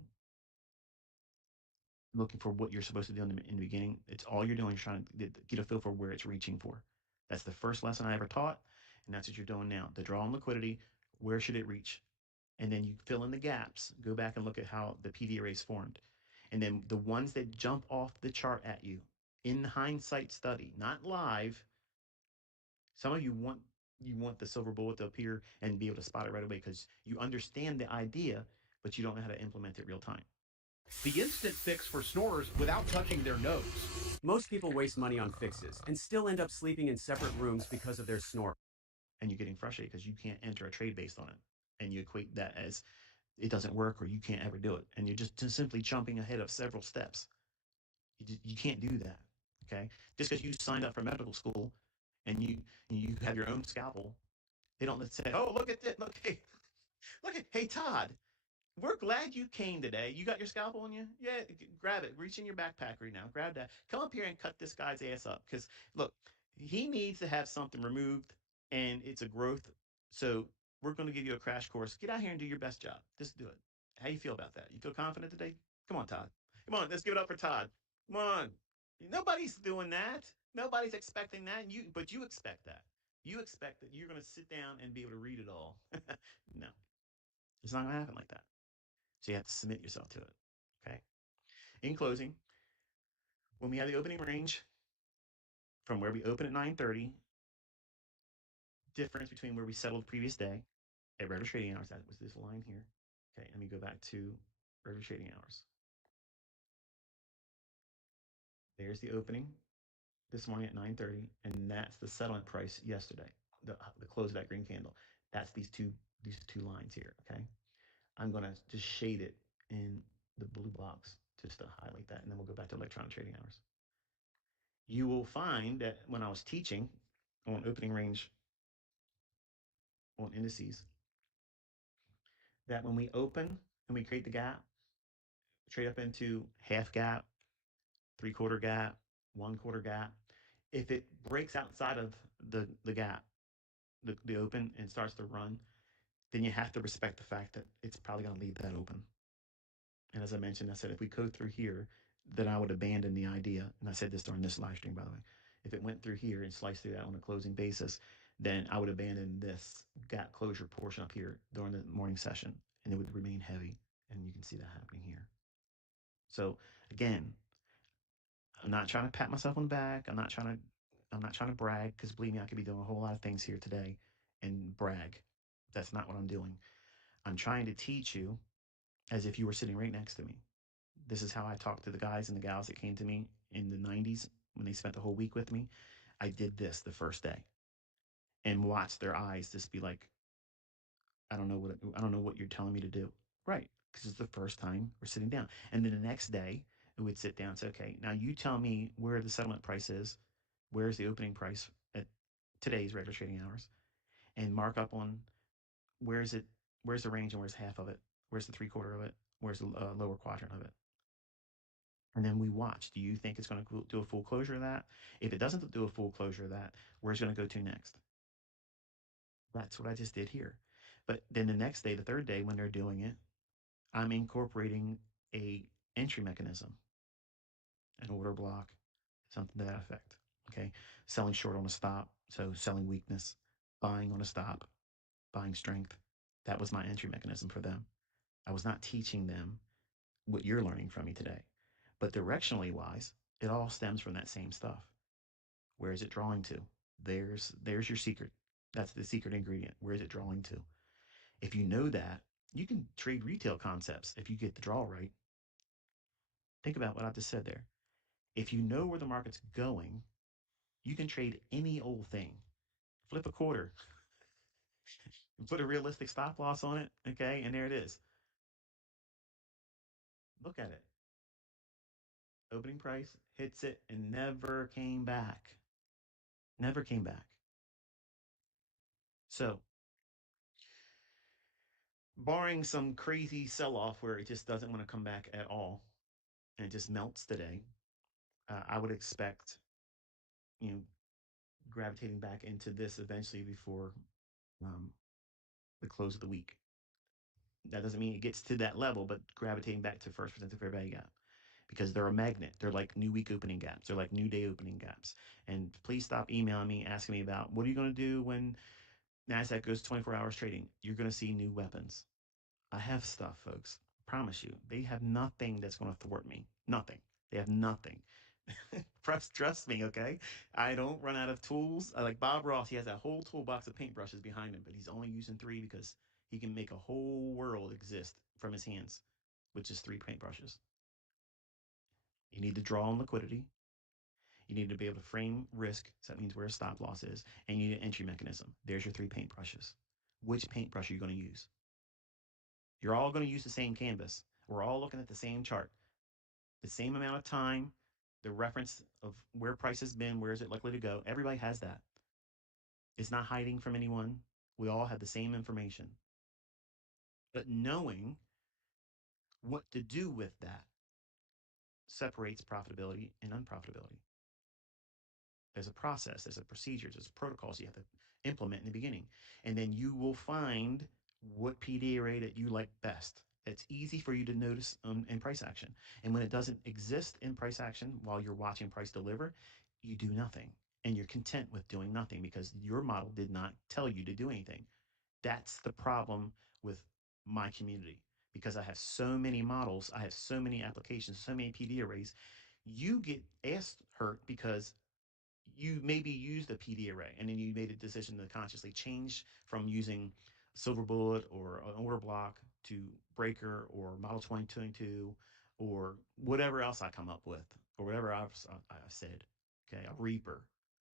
looking for what you're supposed to do in the beginning, it's all you're doing is trying to get a feel for where it's reaching for. That's the first lesson I ever taught, and that's what you're doing now. The draw on liquidity, where should it reach? And then you fill in the gaps. Go back and look at how the PD array is formed. And then the ones that jump off the chart at you in hindsight study, not live. Some of you want the silver bullet to appear and be able to spot it right away because you understand the idea, but you don't know how to implement it real time. The instant fix for snorers without touching their nose. Most people waste money on fixes and still end up sleeping in separate rooms because of their snore. And you're getting frustrated because you can't enter a trade based on it. And you equate that as it doesn't work or you can't ever do it. And you're just simply jumping ahead of several steps. You can't do that. Okay. Just because you signed up for medical school and you have your own scalpel, they don't say, oh, look at this. Look, hey, hey, Todd, we're glad you came today. You got your scalpel on you? Yeah, grab it. Reach in your backpack right now. Grab that. Come up here and cut this guy's ass up. Because look, he needs to have something removed and it's a growth. So we're going to give you a crash course. Get out here and do your best job. Just do it. How you feel about that? You feel confident today? Come on, Todd. Come on, let's give it up for Todd. Come on. Nobody's doing that. Nobody's expecting that. But you expect that. You expect that you're going to sit down and be able to read it all. No, it's not going to happen like that. So you have to submit yourself to it. Okay. In closing, when we have the opening range from where we open at 9:30, difference between where we settled the previous day at regular trading hours, that was this line here. Okay, let me go back to regular trading hours. There's the opening. this morning at 9:30, and that's the settlement price yesterday. The close of that green candle. That's these two lines here. Okay, I'm gonna just shade it in the blue box just to highlight that, and then we'll go back to electronic trading hours. You will find that when I was teaching on opening range on indices, that when we open and we create the gap, trade up into half gap, 3/4 gap, 1/4 gap. If it breaks outside of the gap, the open, and starts to run, then you have to respect the fact that it's probably going to leave that open. And as I mentioned, I said if we go through here, then I would abandon the idea. And I said this during this live stream, by the way. If it went through here and sliced through that on a closing basis, then I would abandon this gap closure portion up here during the morning session, and it would remain heavy. And you can see that happening here. So again, I'm not trying to pat myself on the back. I'm not trying to brag, because believe me, I could be doing a whole lot of things here today and brag. That's not what I'm doing. I'm trying to teach you as if you were sitting right next to me. This is how I talk to the guys and the gals that came to me in the 90s when they spent the whole week with me. I did this the first day and watched their eyes just be like, I don't know what you're telling me to do. Right. Because it's the first time we're sitting down. And then the next day, we would sit down and say, okay, now you tell me where the settlement price is, where's the opening price at today's regular trading hours, and mark up on where's it, where's the range and where's half of it, where's the 3/4 of it, where's the lower quadrant of it. And then we watch. Do you think it's going to do a full closure of that? If it doesn't do a full closure of that, where's it going to go to next? That's what I just did here. But then the next day, the third day, when they're doing it, I'm incorporating a entry mechanism, an order block, something to that effect. Okay, selling short on a stop, so selling weakness, buying on a stop, buying strength. That was my entry mechanism for them. I was not teaching them what you're learning from me today, but directionally wise, it all stems from that same stuff. Where is it drawing to? There's your secret. That's the secret ingredient. Where is it drawing to? If you know that, you can trade retail concepts if you get the draw right. Think about what I just said there. If you know where the market's going, you can trade any old thing. Flip a quarter, put a realistic stop loss on it, okay, and there it is. Look at it. Opening price hits it and never came back. Never came back. So, barring some crazy sell off where it just doesn't want to come back at all and it just melts today, I would expect, you know, gravitating back into this eventually before um, the close of the week. That doesn't mean it gets to that level, but gravitating back to first percent to fair value gap, because they're a magnet. They're like new week opening gaps. They're like new day opening gaps. And please stop emailing me asking me about what are you going to do when NASDAQ goes 24 hours trading. You're going to see new weapons. I have stuff, folks. Promise you. They have nothing that's going to thwart me. Nothing. They have nothing. Trust me, okay? I don't run out of tools. Like Bob Ross, he has that whole toolbox of paintbrushes behind him, but he's only using 3 because he can make a whole world exist from his hands, which is 3 paintbrushes. You need to draw on liquidity. You need to be able to frame risk. So that means where a stop loss is. And you need an entry mechanism. There's your 3 paintbrushes. Which paintbrush are you going to use? You're all going to use the same canvas. We're all looking at the same chart, the same amount of time, the reference of where price has been, where is it likely to go. Everybody has that. It's not hiding from anyone. We all have the same information. But knowing what to do with that separates profitability and unprofitability. There's a process, there's a procedure, there's protocols you have to implement in the beginning. And then you will find what PD array that you like best. It's easy for you to notice in price action. And when it doesn't exist in price action while you're watching price deliver, you do nothing. And you're content with doing nothing because your model did not tell you to do anything. That's the problem with my community, because I have so many models, I have so many applications, so many PD arrays. You get ass hurt because you maybe used a PD array and then you made a decision to consciously change from using Silver Bullet or an order block to Breaker or Model 2022 or whatever else I come up with or whatever I've said. okay, a reaper,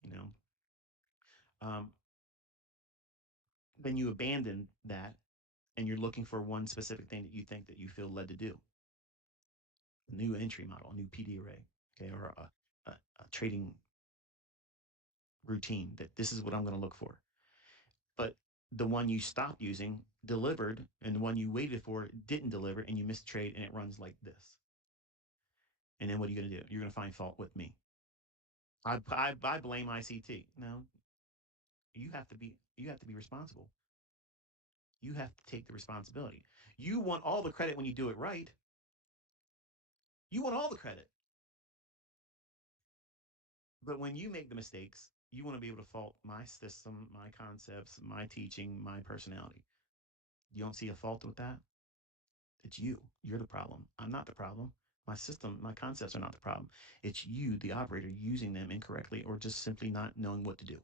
you know, then you abandon that and you're looking for one specific thing that you think that you feel led to do. A new entry model, a new PD array, okay, or a trading routine that this is what I'm going to look for. But the one you stopped using delivered, and the one you waited for didn't deliver, and you missed trade, and it runs like this. And then what are you going to do? You're going to find fault with me. I blame ICT. No, you have to be responsible. You have to take the responsibility. You want all the credit when you do it right. You want all the credit. But when you make the mistakes, you want to be able to fault my system, my concepts, my teaching, my personality. You don't see a fault with that? It's you. You're the problem. I'm not the problem. My system, my concepts are not the problem. It's you, the operator, using them incorrectly or just simply not knowing what to do.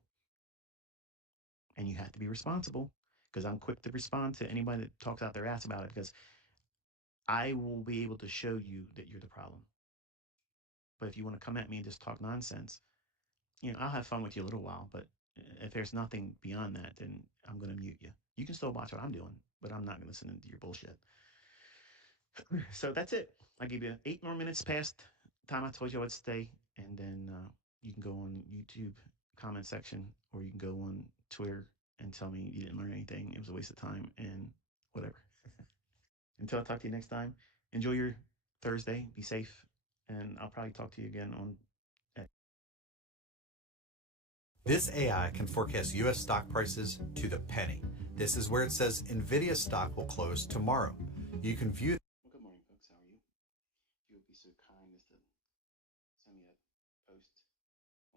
And you have to be responsible, because I'm quick to respond to anybody that talks out their ass about it, because I will be able to show you that you're the problem. But if you want to come at me and just talk nonsense, I'll have fun with you a little while, but if there's nothing beyond that, then I'm going to mute you. You can still watch what I'm doing, but I'm not going to listen to your bullshit. So that's it. I give you 8 more minutes past time I told you I would stay, and then you can go on YouTube comment section, or you can go on Twitter and tell me you didn't learn anything. It was a waste of time and whatever. Until I talk to you next time, enjoy your Thursday. Be safe, and I'll probably talk to you again on. This AI can forecast U.S. stock prices to the penny. This is where it says NVIDIA stock will close tomorrow. You can view. Well, good morning, folks. How are you? If you would be so kind as to send me a post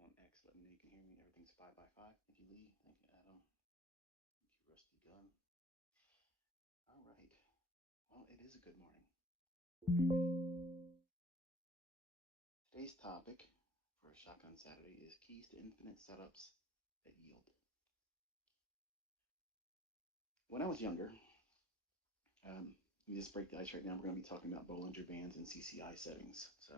on X, let me know you can hear me. Everything's 5x5. Thank you, Lee. Thank you, Adam. Thank you, Rusty Gun. All right. Well, it is a good morning. Today's topic for Shotgun Saturday is keys to infinite setups that yield. When I was younger, let me just break the ice right now. We're going to be talking about Bollinger Bands and CCI settings. So,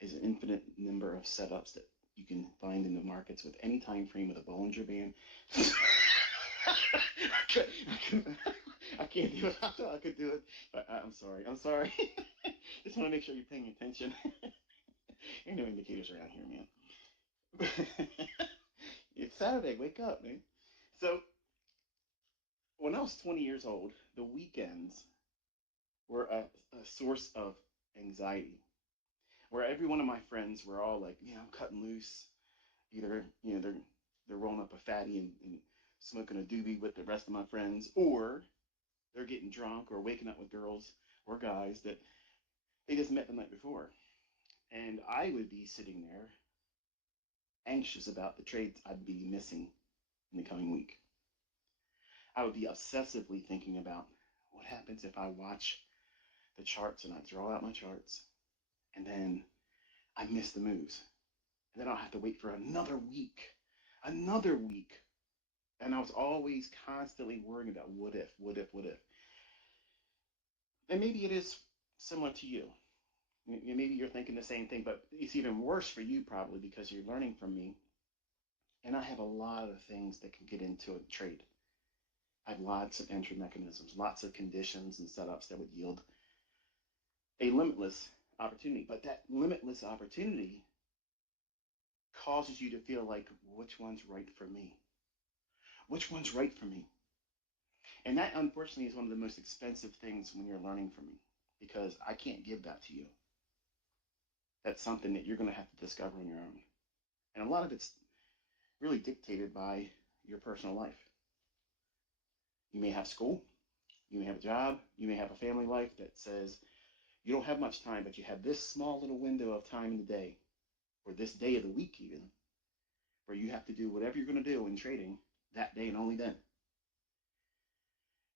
is an infinite number of setups that you can find in the markets with any time frame with a Bollinger Band. I can't do it. I thought I could do it. I'm sorry. I'm sorry. Just want to make sure you're paying attention. There are no indicators around here, man. It's Saturday. Wake up, man. So, when I was 20 years old, the weekends were a source of anxiety, where every one of my friends were all like, I'm cutting loose. Either, they're rolling up a fatty and smoking a doobie with the rest of my friends, or they're getting drunk or waking up with girls or guys that they just met the night before. And I would be sitting there anxious about the trades I'd be missing in the coming week. I would be obsessively thinking about what happens if I watch the charts and I draw out my charts and then I miss the moves. And then I'll have to wait for another week. And I was always constantly worrying about what if. And maybe it is similar to you. Maybe you're thinking the same thing, but it's even worse for you probably because you're learning from me. And I have a lot of things that can get into a trade. I have lots of entry mechanisms, lots of conditions and setups that would yield a limitless opportunity. But that limitless opportunity causes you to feel like, which one's right for me? Which one's right for me? And that, unfortunately, is one of the most expensive things when you're learning from me, because I can't give that to you. That's something that you're going to have to discover on your own. And a lot of it's really dictated by your personal life. You may have school, you may have a job, you may have a family life that says you don't have much time, but you have this small little window of time in the day, or this day of the week even, where you have to do whatever you're going to do in trading that day and only then.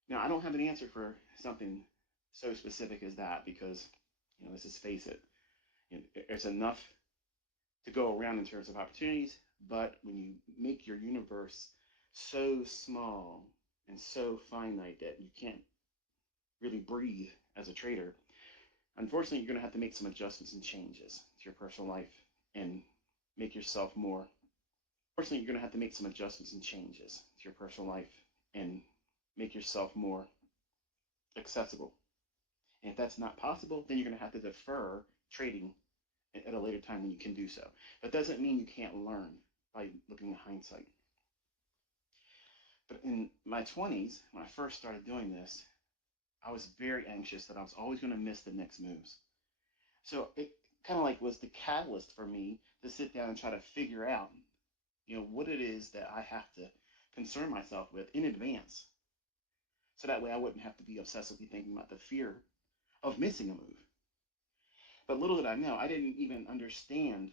Now, I don't have an answer for something so specific as that because, let's just face it, there's enough to go around in terms of opportunities, but when you make your universe so small and so finite that you can't really breathe as a trader, unfortunately, you're going to have to make some adjustments and changes to your personal life and make yourself more. Personally, you're going to have to make some adjustments and changes to your personal life and make yourself more accessible. And if that's not possible, then you're going to have to defer trading at a later time when you can do so. That doesn't mean you can't learn by looking at hindsight. But in my 20s, when I first started doing this, I was very anxious that I was always going to miss the next moves. So it kind of like was the catalyst for me to sit down and try to figure out, what it is that I have to concern myself with in advance. So that way I wouldn't have to be obsessively thinking about the fear of missing a move. But little did I know, I didn't even understand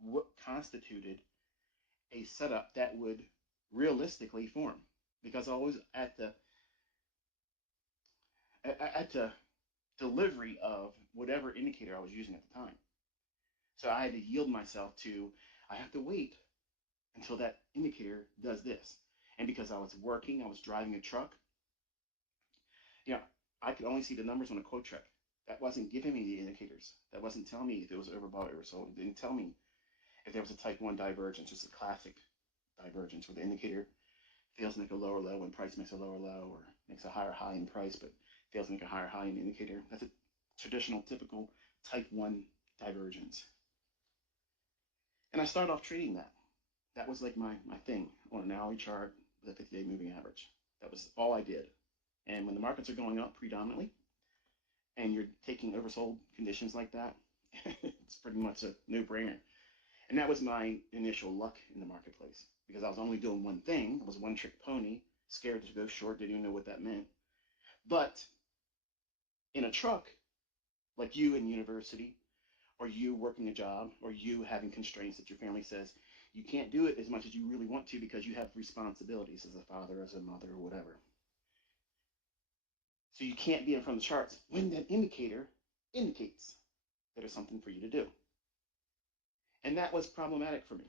what constituted a setup that would realistically form, because I was at the delivery of whatever indicator I was using at the time. So I had to yield myself to, I have to wait until that indicator does this. And because I was working, I was driving a truck, I could only see the numbers on a quote check. That wasn't giving me the indicators. That wasn't telling me if it was overbought or oversold. It didn't tell me if there was a type 1 divergence, just a classic divergence where the indicator fails to make a lower low when price makes a lower low, or makes a higher high in price but fails to make a higher high in the indicator. That's a traditional, typical type 1 divergence. And I started off trading that. That was like my thing on an hourly chart with a 50-day moving average. That was all I did. And when the markets are going up predominantly, and you're taking oversold conditions like that, it's pretty much a no-brainer. And that was my initial luck in the marketplace, because I was only doing one thing. I was a one-trick pony, scared to go short, didn't even know what that meant. But in a truck, like you in university, or you working a job, or you having constraints that your family says you can't do it as much as you really want to because you have responsibilities as a father, as a mother, or whatever. So you can't be in front of the charts when that indicator indicates that there's something for you to do. And that was problematic for me.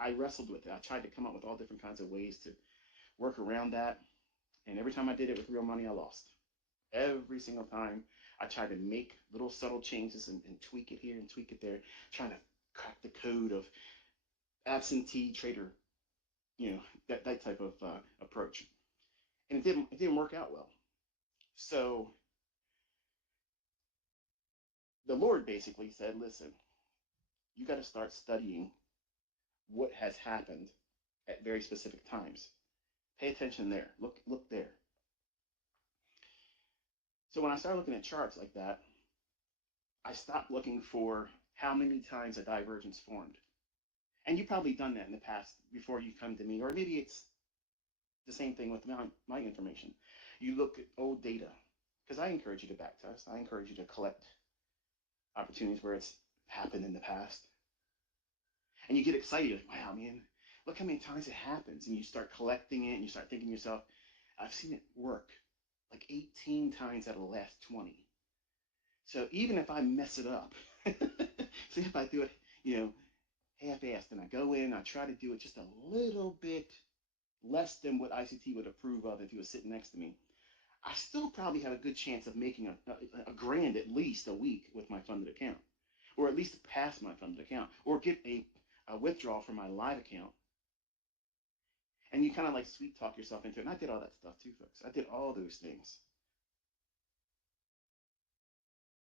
I wrestled with it. I tried to come up with all different kinds of ways to work around that. And every time I did it with real money, I lost. Every single time I tried to make little subtle changes and tweak it here and tweak it there, trying to crack the code of absentee trader, that type of approach. And it didn't work out well. So the Lord basically said, listen, you got to start studying what has happened at very specific times. Pay attention there. Look there. So when I started looking at charts like that, I stopped looking for how many times a divergence formed. And you've probably done that in the past before you come to me, or maybe it's the same thing with my information. You look at old data, because I encourage you to backtest. I encourage you to collect opportunities where it's happened in the past. And you get excited, like, wow, man, look how many times it happens. And you start collecting it, and you start thinking to yourself, I've seen it work like 18 times out of the last 20. So even if I mess it up, see if I do it, half-assed, and I go in, I try to do it just a little bit less than what ICT would approve of if he was sitting next to me, I still probably have a good chance of making a grand at least a week with my funded account, or at least pass my funded account, or get a withdrawal from my live account. And you kind of like sweet talk yourself into it. And I did all that stuff too, folks. I did all those things.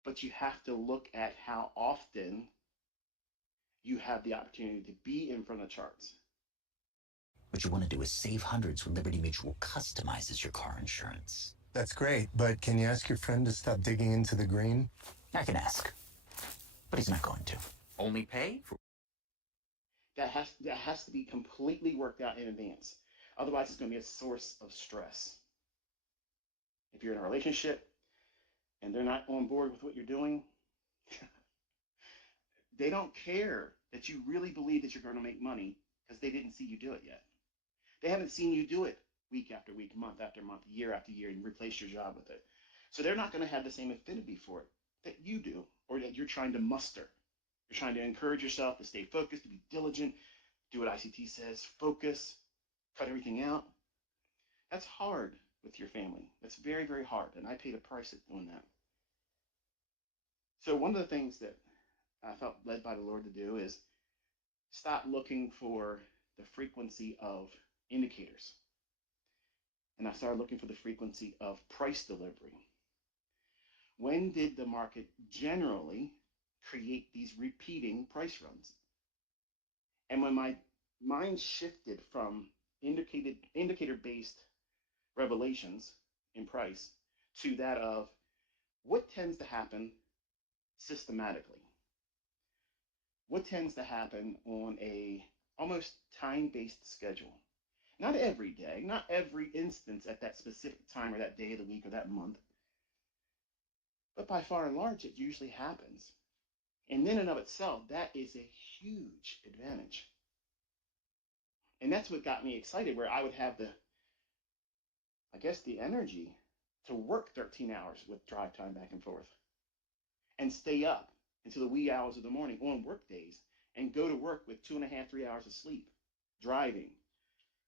But you have to look at how often you have the opportunity to be in front of the charts. What you want to do is save hundreds when Liberty Mutual customizes your car insurance. That's great, but can you ask your friend to stop digging into the green? I can ask, but he's not going to. Only pay for... That has to be completely worked out in advance. Otherwise, it's going to be a source of stress. If you're in a relationship and they're not on board with what you're doing, they don't care that you really believe that you're going to make money because they didn't see you do it yet. They haven't seen you do it week after week, month after month, year after year, and replace your job with it. So they're not going to have the same affinity for it that you do, or that you're trying to muster. You're trying to encourage yourself to stay focused, to be diligent, do what ICT says, focus, cut everything out. That's hard with your family. That's very, very hard, and I paid a price at doing that. So one of the things that I felt led by the Lord to do is stopped looking for the frequency of indicators. And I started looking for the frequency of price delivery. When did the market generally create these repeating price runs? And when my mind shifted from indicator-based revelations in price to that of what tends to happen systematically, what tends to happen on a almost time-based schedule. Not every day, not every instance at that specific time or that day of the week or that month, but by far and large, it usually happens. And in and of itself, that is a huge advantage. And that's what got me excited, where I would have the energy to work 13 hours with drive time back and forth and stay up until the wee hours of the morning on work days and go to work with 2.5, 3 hours of sleep, driving,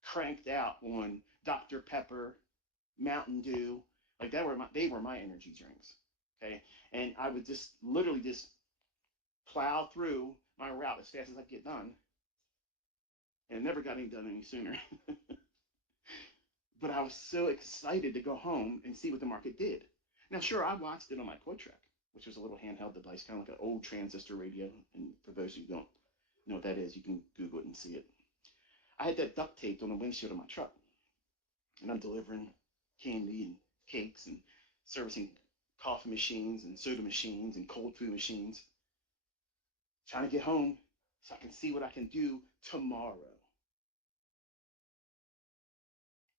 cranked out on Dr. Pepper, Mountain Dew. Like they were my energy drinks. Okay. And I would just literally just plow through my route as fast as I could get done. And it never got done any sooner. But I was so excited to go home and see what the market did. Now, sure, I watched it on my Quadtrack, which was a little handheld device, kind of like an old transistor radio. And for those who don't know what that is, you can Google it and see it. I had that duct taped on the windshield of my truck. And I'm delivering candy and cakes and servicing coffee machines and soda machines and cold food machines. Trying to get home so I can see what I can do tomorrow.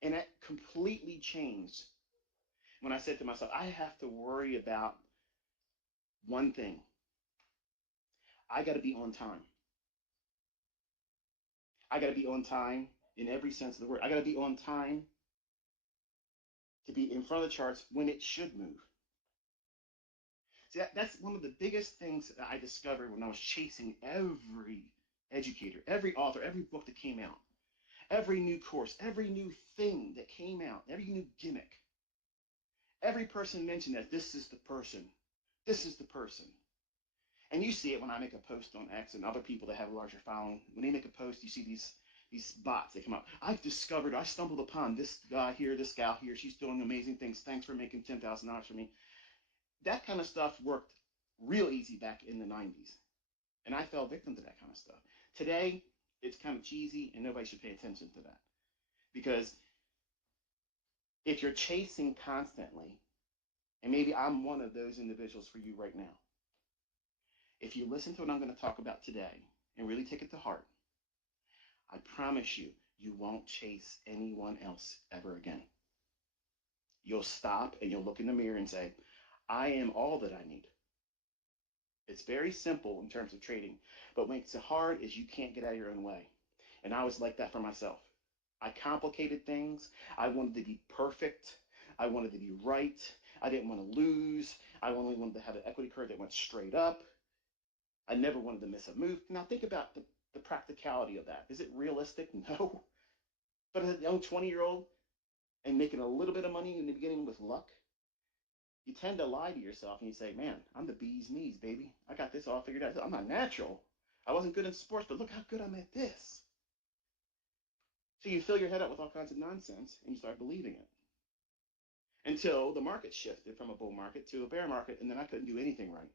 And that completely changed when I said to myself, I have to worry about one thing. I got to be on time. I got to be on time in every sense of the word. I got to be on time to be in front of the charts when it should move. See, that's one of the biggest things that I discovered when I was chasing every educator, every author, every book that came out, every new course, every new thing that came out, every new gimmick. Every person mentioned that this is the person. This is the person. And you see it when I make a post on X and other people that have a larger following. When they make a post, you see these bots that come up. I stumbled upon this guy here, this gal here. She's doing amazing things. Thanks for making $10,000 for me. That kind of stuff worked real easy back in the 90s. And I fell victim to that kind of stuff. Today, it's kind of cheesy and nobody should pay attention to that. Because if you're chasing constantly, and maybe I'm one of those individuals for you right now, if you listen to what I'm going to talk about today and really take it to heart, I promise you, you won't chase anyone else ever again. You'll stop and you'll look in the mirror and say, I am all that I need. It's very simple in terms of trading, but what makes it hard is you can't get out of your own way. And I was like that for myself. I complicated things. I wanted to be perfect. I wanted to be right. I didn't want to lose. I only wanted to have an equity curve that went straight up. I never wanted to miss a move. Now think about the practicality of that. Is it realistic? No. But as a young 20-year-old and making a little bit of money in the beginning with luck, you tend to lie to yourself and you say, man, I'm the bee's knees, baby. I got this all figured out. I'm not natural. I wasn't good in sports, but look how good I'm at this. So you fill your head up with all kinds of nonsense and you start believing it. Until the market shifted from a bull market to a bear market, and then I couldn't do anything right.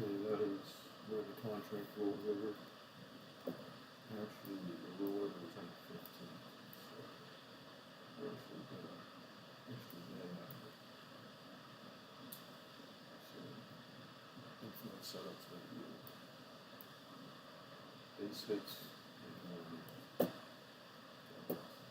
Okay, that is where the contract rolled over. Actually, the rollover was on the 15th. So, we're actually got an extra day out of it. So, hopefully the setup's going to be base hits